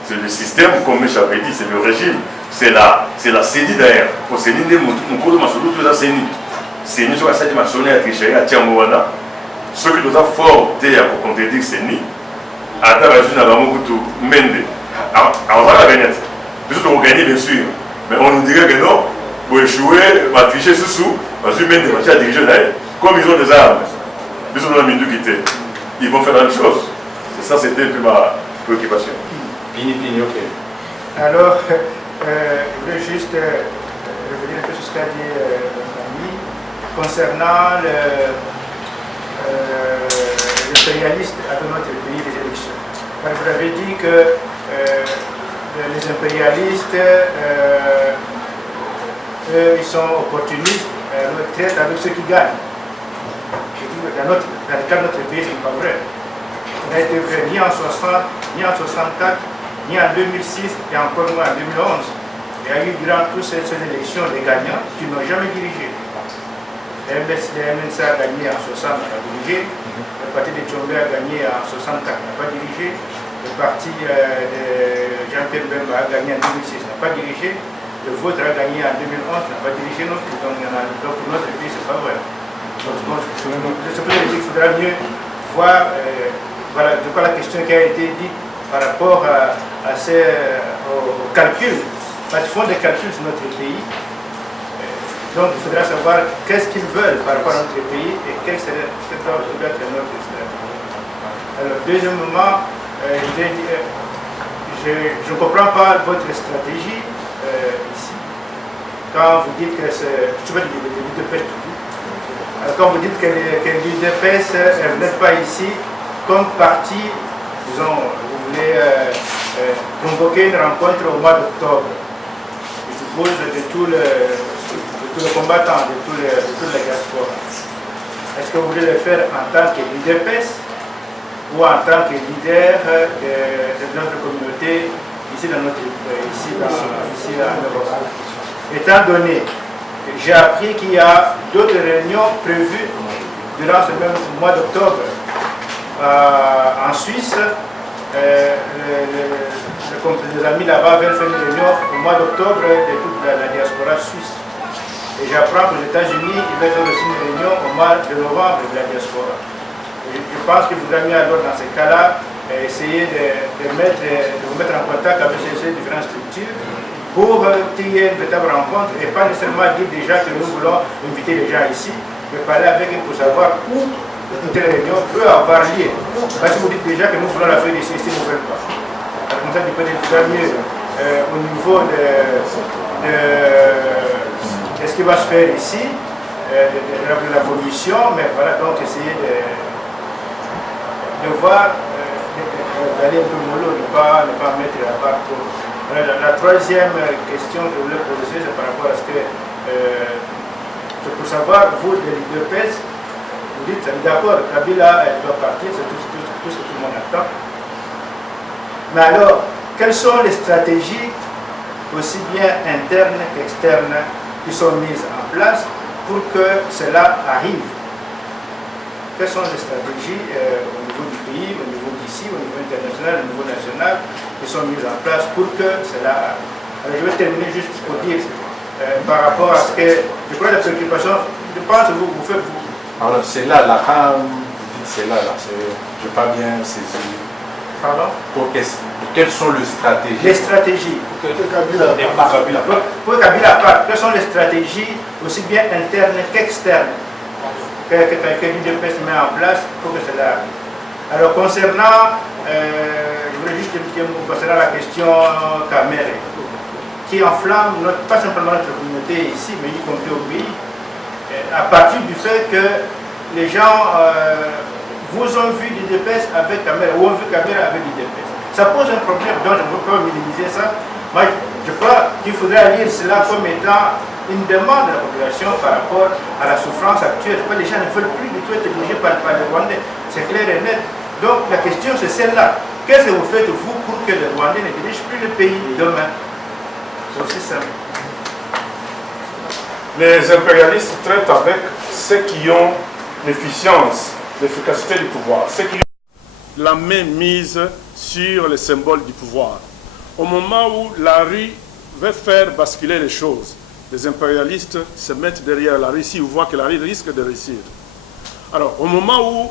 C'est le système, comme Michel avait dit, c'est le régime. C'est la CENI d'ailleurs. Pour CENI, nous cours de Massoulou, tout la CENI. CENI, sur la CENI, Massoulou, à Tricheri, à Tiamouana. Ce qui nous a fort été à contredire CENI, à Tabazou, à Bamoukou, Mende. On va la gagner. Nous devons gagner, bien sûr. Mais on nous dirait que non, pour échouer, on va tricher sous, parce que Mende, on va diriger d'ailleurs. Comme ils ont des armes, ils ont dans la minute quittée. Ils vont faire la même chose. Ça, c'était ma préoccupation. Alors, je voulais juste revenir un peu sur ce qu'a dit l'ami concernant l'impérialiste à notre pays des élections. Alors, vous avez dit que les impérialistes, eux, ils sont opportunistes, traitent avec ceux qui gagnent. Dans le cas de notre pays, ce n'est pas vrai. On a été vrai ni en 60, ni en 64, ni en 2006 et encore moins en 2011. Il y a eu durant toutes ces élections des gagnants qui n'ont jamais dirigé. Le MNC a gagné en 60, n'a pas dirigé. Le parti de Tchombe a gagné en 64, n'a pas dirigé. Le parti de Jean-Pierre Bemba a gagné en 2006, n'a pas dirigé. Le vôtre a gagné en 2011, n'a pas dirigé non plus. Donc pour notre pays, ce n'est pas vrai. C'est pour ça qu'il faudra mieux voir voilà, de quoi la question qui a été dite par rapport au calcul. Parce qu'ils font des calculs sur notre pays. Donc il faudra savoir qu'est-ce qu'ils veulent par rapport à notre pays et quelle serait notre stratégie. Alors deuxièmement, je ne comprends pas votre stratégie ici. Quand vous dites que c'est... Je ne sais pas de alors, quand vous dites que l'UDPS n'est pas ici comme parti, disons, vous voulez convoquer une rencontre au mois d'octobre, je suppose, de tous les combattants, de tous les diasporas. Est-ce que vous voulez le faire en tant que l'UDPS ou en tant que leader de notre communauté ici en Europe? Étant donné que j'ai appris qu'il y a d'autres réunions prévues durant ce même mois d'octobre en Suisse, les amis là-bas veulent faire une réunion au mois d'octobre de toute la diaspora suisse. Et j'apprends qu'aux États-Unis, ils veulent faire aussi une réunion au mois de novembre de la diaspora. Et je pense qu'il faudra mieux alors dans ces cas-là essayer de vous mettre en contact avec ces différentes structures pour qu'il y ait une véritable rencontre et pas nécessairement dire déjà que nous voulons inviter les gens ici, mais parler avec eux pour savoir où une telle réunion peut avoir lieu. Parce que vous dites déjà que nous voulons la faire ici, ils ne veulent pas. Alors, comme ça, il peut être déjà mieux au niveau de ce qui va se faire ici, de la commission, mais voilà, donc essayer de voir, d'aller un peu mollo, ne pas mettre la barre trop. La troisième question que je voulais poser, c'est par rapport à ce que, c'est pour savoir, vous, les l'UDPS, vous dites, d'accord, Kabila doit partir, c'est tout ce que tout le monde attend. Mais alors, quelles sont les stratégies, aussi bien internes qu'externes, qui sont mises en place pour que cela arrive? Quelles sont les stratégies au niveau du pays, au niveau d'ici, au niveau international, au niveau national, qui sont mises en place pour que cela arrive? Alors je vais terminer juste pour dire, par rapport à ce que, je crois, la préoccupation, je pense que vous faites vous. Alors c'est là, quand vous dites c'est là, je n'ai pas bien saisi. Pardon? Quelles sont les stratégies? Les stratégies. Pour Kabila part, quelles sont les stratégies, aussi bien internes qu'externes, que l'UDPS met en place pour que cela arrive? Alors concernant, je voulais juste un petit mot concernant la question Kamere, qui enflamme pas simplement notre communauté ici, mais y compris au pays, à partir du fait que les gens vous ont vu l'UDPS avec Kamere, ou ont vu Kamere avec l'UDPS. Ça pose un problème, donc je ne veux pas minimiser ça. Moi, je crois qu'il faudrait lire cela comme étant une demande de la population par rapport à la souffrance actuelle. Les gens ne veulent plus du tout être dirigés par les Rwandais, c'est clair et net. Donc la question c'est celle-là. Qu'est-ce que vous faites vous pour que les Rwandais ne dirigent plus le pays demain? C'est aussi simple. Les impérialistes traitent avec ceux qui ont l'efficacité du pouvoir, ceux qui ont la main mise sur les symboles du pouvoir. Au moment où la rue veut faire basculer les choses, les impérialistes se mettent derrière la rue s'ils voient que la rue risque de réussir. Alors, au moment où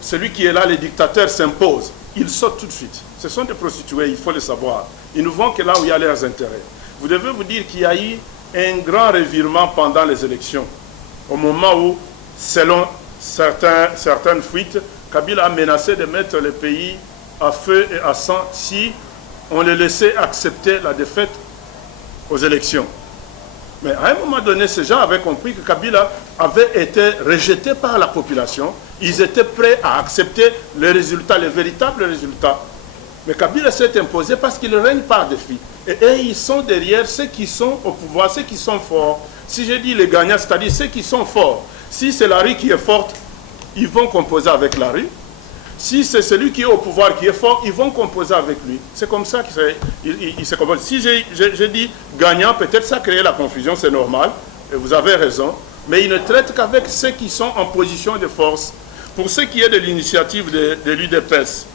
celui qui est là, le dictateur, s'impose, ils sautent tout de suite. Ce sont des prostituées, il faut le savoir. Ils ne vont que là où il y a leurs intérêts. Vous devez vous dire qu'il y a eu un grand revirement pendant les élections. Au moment où, selon certaines fuites, Kabila a menacé de mettre le pays à feu et à sang si on le laissait accepter la défaite aux élections. Mais à un moment donné, ces gens avaient compris que Kabila avait été rejeté par la population. Ils étaient prêts à accepter les résultats, les véritables résultats. Mais Kabila s'est imposé parce qu'il règne par défi. Et ils sont derrière ceux qui sont au pouvoir, ceux qui sont forts. Si je dis les gagnants, c'est-à-dire ceux qui sont forts. Si c'est la rue qui est forte, ils vont composer avec la rue. Si c'est celui qui est au pouvoir qui est fort, ils vont composer avec lui. C'est comme ça qu'il se compose. Si j'ai dit gagnant, peut-être ça crée la confusion, c'est normal, et vous avez raison. Mais ils ne traitent qu'avec ceux qui sont en position de force. Pour ce qui est de l'initiative de l'UDPS,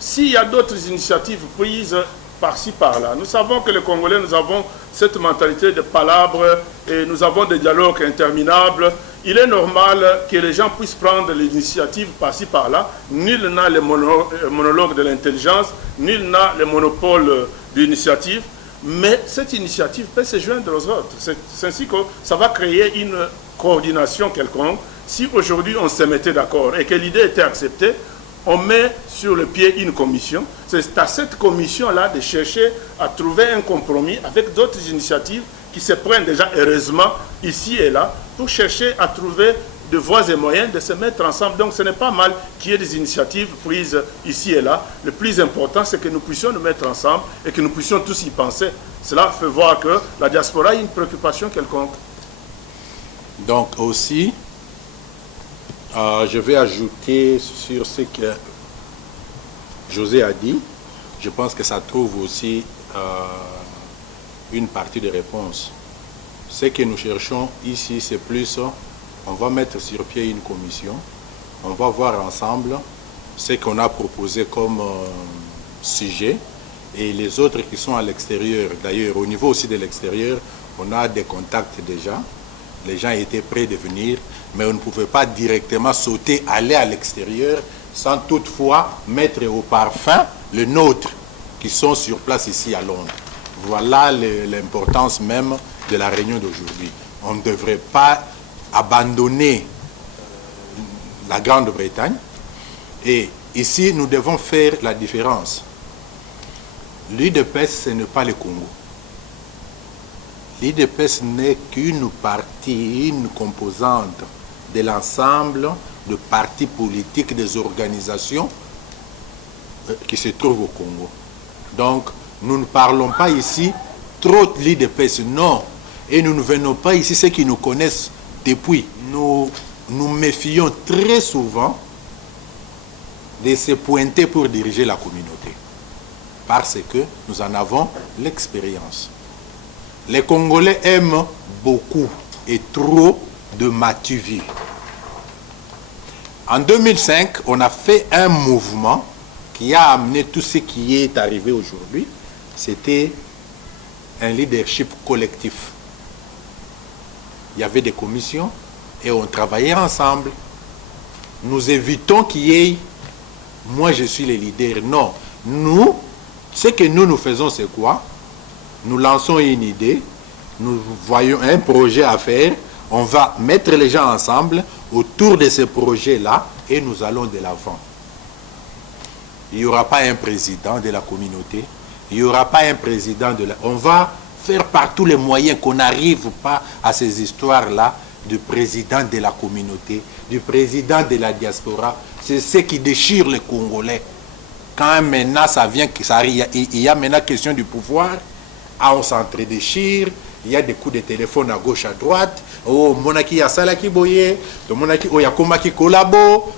s'il y a d'autres initiatives prises par-ci, par-là, nous savons que les Congolais, nous avons cette mentalité de palabres et nous avons des dialogues interminables. Il est normal que les gens puissent prendre l'initiative par-ci, par-là. Nul n'a le monologue de l'intelligence, nul n'a le monopole de l'initiative, mais cette initiative peut se joindre aux autres. C'est ainsi que ça va créer une coordination quelconque. Si aujourd'hui on se mettait d'accord et que l'idée était acceptée, on met sur le pied une commission. C'est à cette commission-là de chercher à trouver un compromis avec d'autres initiatives qui se prennent déjà heureusement ici et là pour chercher à trouver de voies et moyens de se mettre ensemble. Donc ce n'est pas mal qu'il y ait des initiatives prises ici et là. Le plus important, c'est que nous puissions nous mettre ensemble et que nous puissions tous y penser. Cela fait voir que la diaspora a une préoccupation quelconque. Donc aussi, je vais ajouter sur ce que José a dit. Je pense que ça trouve aussi une partie de réponse. Ce que nous cherchons ici, c'est plus, on va mettre sur pied une commission, on va voir ensemble ce qu'on a proposé comme sujet et les autres qui sont à l'extérieur. D'ailleurs, au niveau aussi de l'extérieur, on a des contacts déjà. Les gens étaient prêts de venir, mais on ne pouvait pas directement sauter, aller à l'extérieur, sans toutefois mettre au parfum les nôtres qui sont sur place ici à Londres. Voilà l'importance même de la réunion d'aujourd'hui. On ne devrait pas abandonner la Grande-Bretagne. Et ici, nous devons faire la différence. L'UDPS, ce n'est pas le Congo. L'UDPS n'est qu'une partie, une composante de l'ensemble de partis politiques, des organisations qui se trouvent au Congo. Donc, nous ne parlons pas ici trop de l'UDPS, non. Et nous ne venons pas ici, ceux qui nous connaissent depuis. Nous nous méfions très souvent de se pointer pour diriger la communauté. Parce que nous en avons l'expérience. Les Congolais aiment beaucoup et trop de matu-vie. En 2005, on a fait un mouvement qui a amené tout ce qui est arrivé aujourd'hui. C'était un leadership collectif. Il y avait des commissions et on travaillait ensemble. Nous évitons qu'il y ait « moi je suis le leader ». Non, nous, ce que nous faisons, c'est quoi? Nous lançons une idée, nous voyons un projet à faire, on va mettre les gens ensemble autour de ce projet-là et nous allons de l'avant. Il n'y aura pas un président de la communauté, il n'y aura pas un président de la... On va faire par tous les moyens qu'on n'arrive pas à ces histoires-là du président de la communauté, du président de la diaspora. C'est ce qui déchire les Congolais. Quand maintenant ça vient, il y a maintenant question du pouvoir, on s'entre-déchire, il y a des coups de téléphone à gauche, à droite. Oh, monaki ya salaki boye, monaki oh yakoma ki collabo.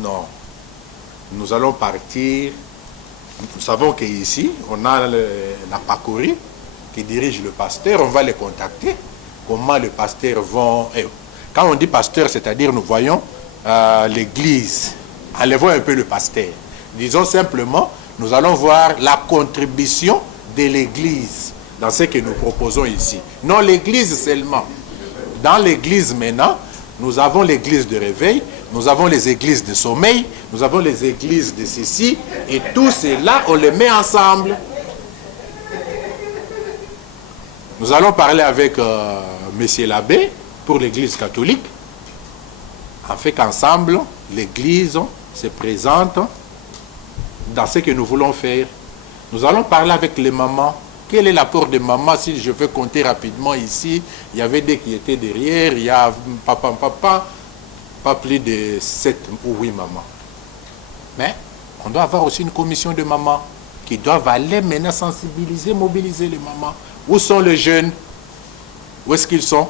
Non. Nous allons partir. Nous savons qu'ici, on a la parcouru. qui dirigent le pasteur, on va les contacter. Comment les pasteurs vont... Quand on dit pasteur, c'est-à-dire nous voyons l'église. Enlevons un peu le pasteur. Disons simplement, nous allons voir la contribution de l'église dans ce que nous proposons ici. Non l'église seulement. Dans l'église maintenant, nous avons l'église de réveil, nous avons les églises de sommeil, nous avons les églises de ceci, et tout cela, on les met ensemble. Nous allons parler avec Monsieur l'abbé pour l'église catholique, afin qu'ensemble, l'église se présente dans ce que nous voulons faire. Nous allons parler avec les mamans. Quel est l'apport des mamans? Si je veux compter rapidement ici, il y avait des qui étaient derrière, il y a papa, pas plus de 7 ou 8 mamans. Mais on doit avoir aussi une commission de mamans qui doivent aller maintenant sensibiliser, mobiliser les mamans. Où sont les jeunes? Où est-ce qu'ils sont?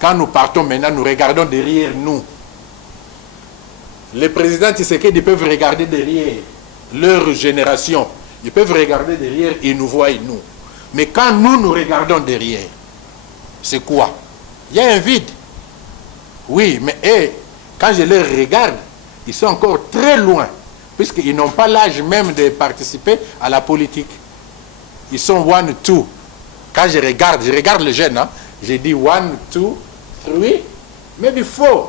Quand nous partons maintenant, nous regardons derrière nous. Les présidents Tshisekedi peuvent regarder derrière leur génération. Ils peuvent regarder derrière et nous voient nous. Mais quand nous regardons derrière, c'est quoi? Il y a un vide. Oui, mais quand je les regarde, ils sont encore très loin, puisqu'ils n'ont pas l'âge même de participer à la politique. Ils sont 1, 2. Quand je regarde les jeunes, hein, j'ai dit 1, 2, 3, maybe 4.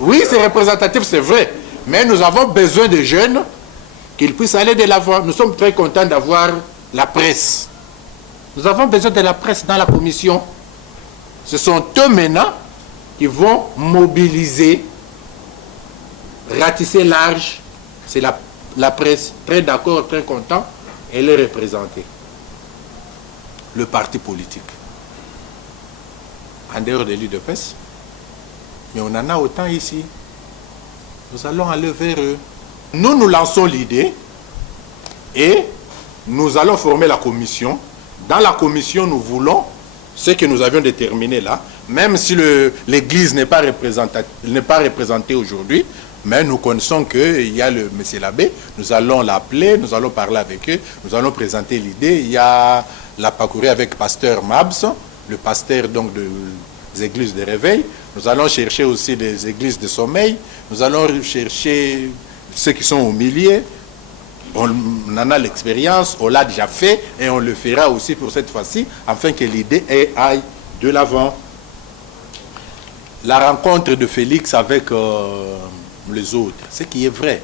Oui, c'est représentatif, c'est vrai. Mais nous avons besoin de jeunes qu'ils puissent aller de l'avant. Nous sommes très contents d'avoir la presse. Nous avons besoin de la presse dans la commission. Ce sont eux maintenant qui vont mobiliser, ratisser large. C'est la presse, très d'accord, très content, et les représenter. Le parti politique. En dehors de l'UDPS. Mais on en a autant ici. Nous allons aller vers eux. Nous lançons l'idée et nous allons former la commission. Dans la commission, nous voulons ce que nous avions déterminé là, même si l'église n'est pas représentée aujourd'hui, mais nous connaissons qu'il y a le monsieur l'abbé, nous allons l'appeler, nous allons parler avec eux, nous allons présenter l'idée. Il y a la parcouru avec pasteur Mabs, le pasteur donc des églises de réveil. Nous allons chercher aussi des églises de sommeil. Nous allons chercher ceux qui sont au milieu. On en a l'expérience, on l'a déjà fait et on le fera aussi pour cette fois-ci afin que l'idée aille de l'avant. La rencontre de Félix avec les autres, ce qui est vrai.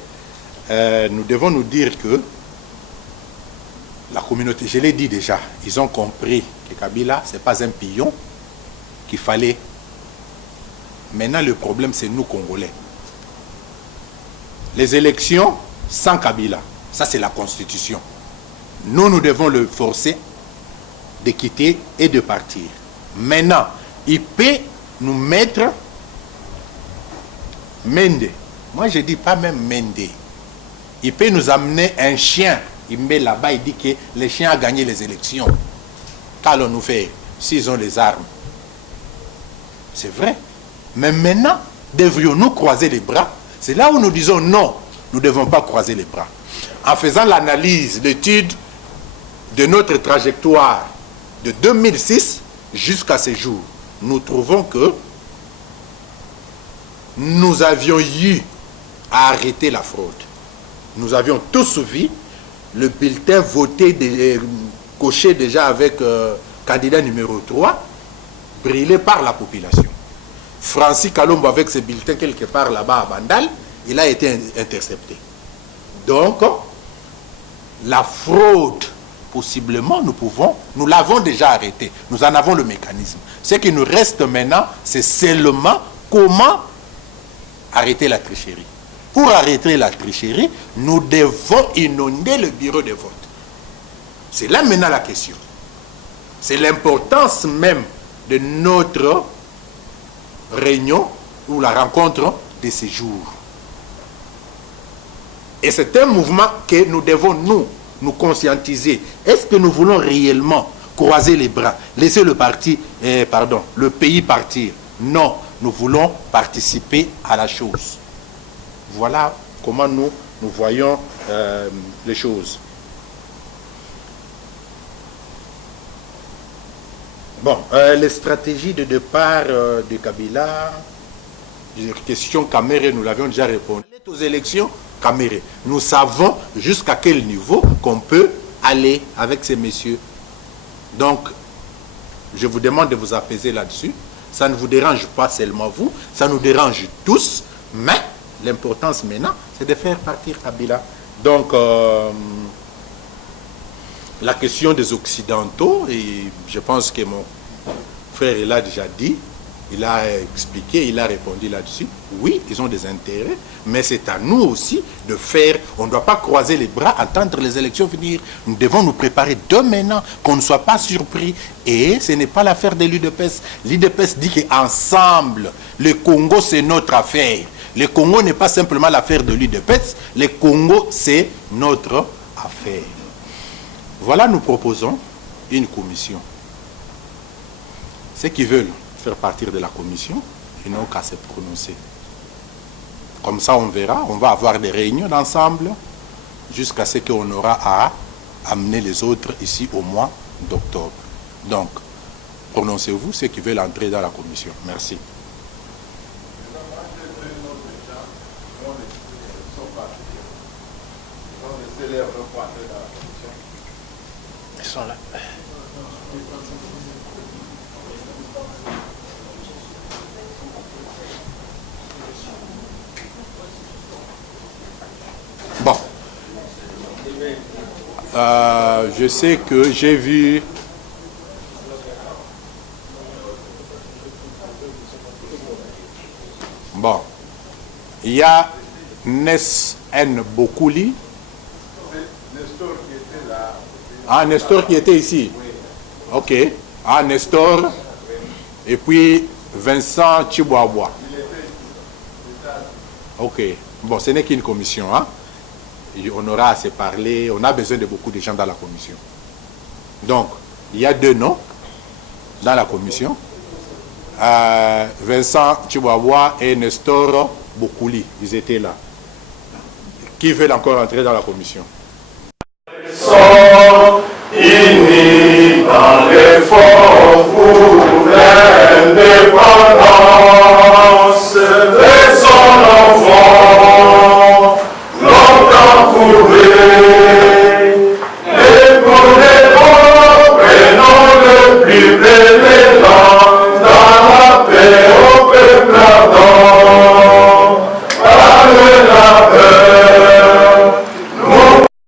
Nous devons nous dire que la communauté, je l'ai dit déjà, ils ont compris que Kabila, ce n'est pas un pion qu'il fallait. Maintenant, le problème, c'est nous, Congolais. Les élections sans Kabila, ça, c'est la Constitution. Nous devons le forcer de quitter et de partir. Maintenant, il peut nous mettre Mende. Moi, je ne dis pas même Mende. Il peut nous amener un chien. Il met là-bas, il dit que les chiens ont gagné les élections. Qu'allons-nous faire s'ils ont les armes? C'est vrai. Mais maintenant, devrions-nous croiser les bras? C'est là où nous disons non, nous ne devons pas croiser les bras. En faisant l'analyse, l'étude de notre trajectoire de 2006 jusqu'à ce jour, nous trouvons que nous avions eu à arrêter la fraude. Nous avions tous suivi le bulletin voté, coché déjà avec candidat numéro 3, brûlé par la population. Francis Kalombo avec ses bulletins quelque part là-bas à Bandal, il a été intercepté. Donc, la fraude, possiblement, nous l'avons déjà arrêté. Nous en avons le mécanisme. Ce qui nous reste maintenant, c'est seulement comment arrêter la tricherie. Pour arrêter la tricherie, nous devons inonder le bureau de vote. C'est là maintenant la question. C'est l'importance même de notre réunion ou la rencontre de ces jours. Et c'est un mouvement que nous devons nous conscientiser. Est-ce que nous voulons réellement croiser les bras, laisser le pays partir? Non, nous voulons participer à la chose. Voilà comment nous voyons les choses. Bon, les stratégies de départ de Kabila, question Kamere, nous l'avions déjà répondu. Aux élections, Kamere, nous savons jusqu'à quel niveau qu'on peut aller avec ces messieurs. Donc, je vous demande de vous apaiser là-dessus. Ça ne vous dérange pas seulement vous, ça nous dérange tous, mais l'importance maintenant, c'est de faire partir Kabila. Donc, la question des Occidentaux, et je pense que mon frère l'a déjà dit, il a expliqué, il a répondu là-dessus. Oui, ils ont des intérêts, mais c'est à nous aussi de faire. On ne doit pas croiser les bras, attendre les élections venir. Nous devons nous préparer dès maintenant, qu'on ne soit pas surpris. Et ce n'est pas l'affaire de l'UDPS. L'UDPS dit qu'ensemble, le Congo, c'est notre affaire. Le Congo n'est pas simplement l'affaire de l'UDPS. Le Congo, c'est notre affaire. Voilà, nous proposons une commission. Ceux qui veulent faire partir de la commission, ils n'ont qu'à se prononcer. Comme ça, on verra. On va avoir des réunions d'ensemble jusqu'à ce qu'on aura à amener les autres ici au mois d'octobre. Donc, prononcez-vous ceux qui veulent entrer dans la commission. Merci. Ils sont là. Bon. Je sais que j'ai vu bon. Il y a N. Bokouli. Ah, Nestor qui était ici. Ok. Ah, Nestor. Et puis Vincent Chiboaboua. Ok. Bon, ce n'est qu'une commission, hein. On aura à se parler, on a besoin de beaucoup de gens dans la commission. Donc, il y a 2 noms dans la commission. Vincent Chiboaboua et Nestor Bokouli, ils étaient là. Qui veulent encore entrer dans la commission? Sont unis dans l'effort pour l'indépendance.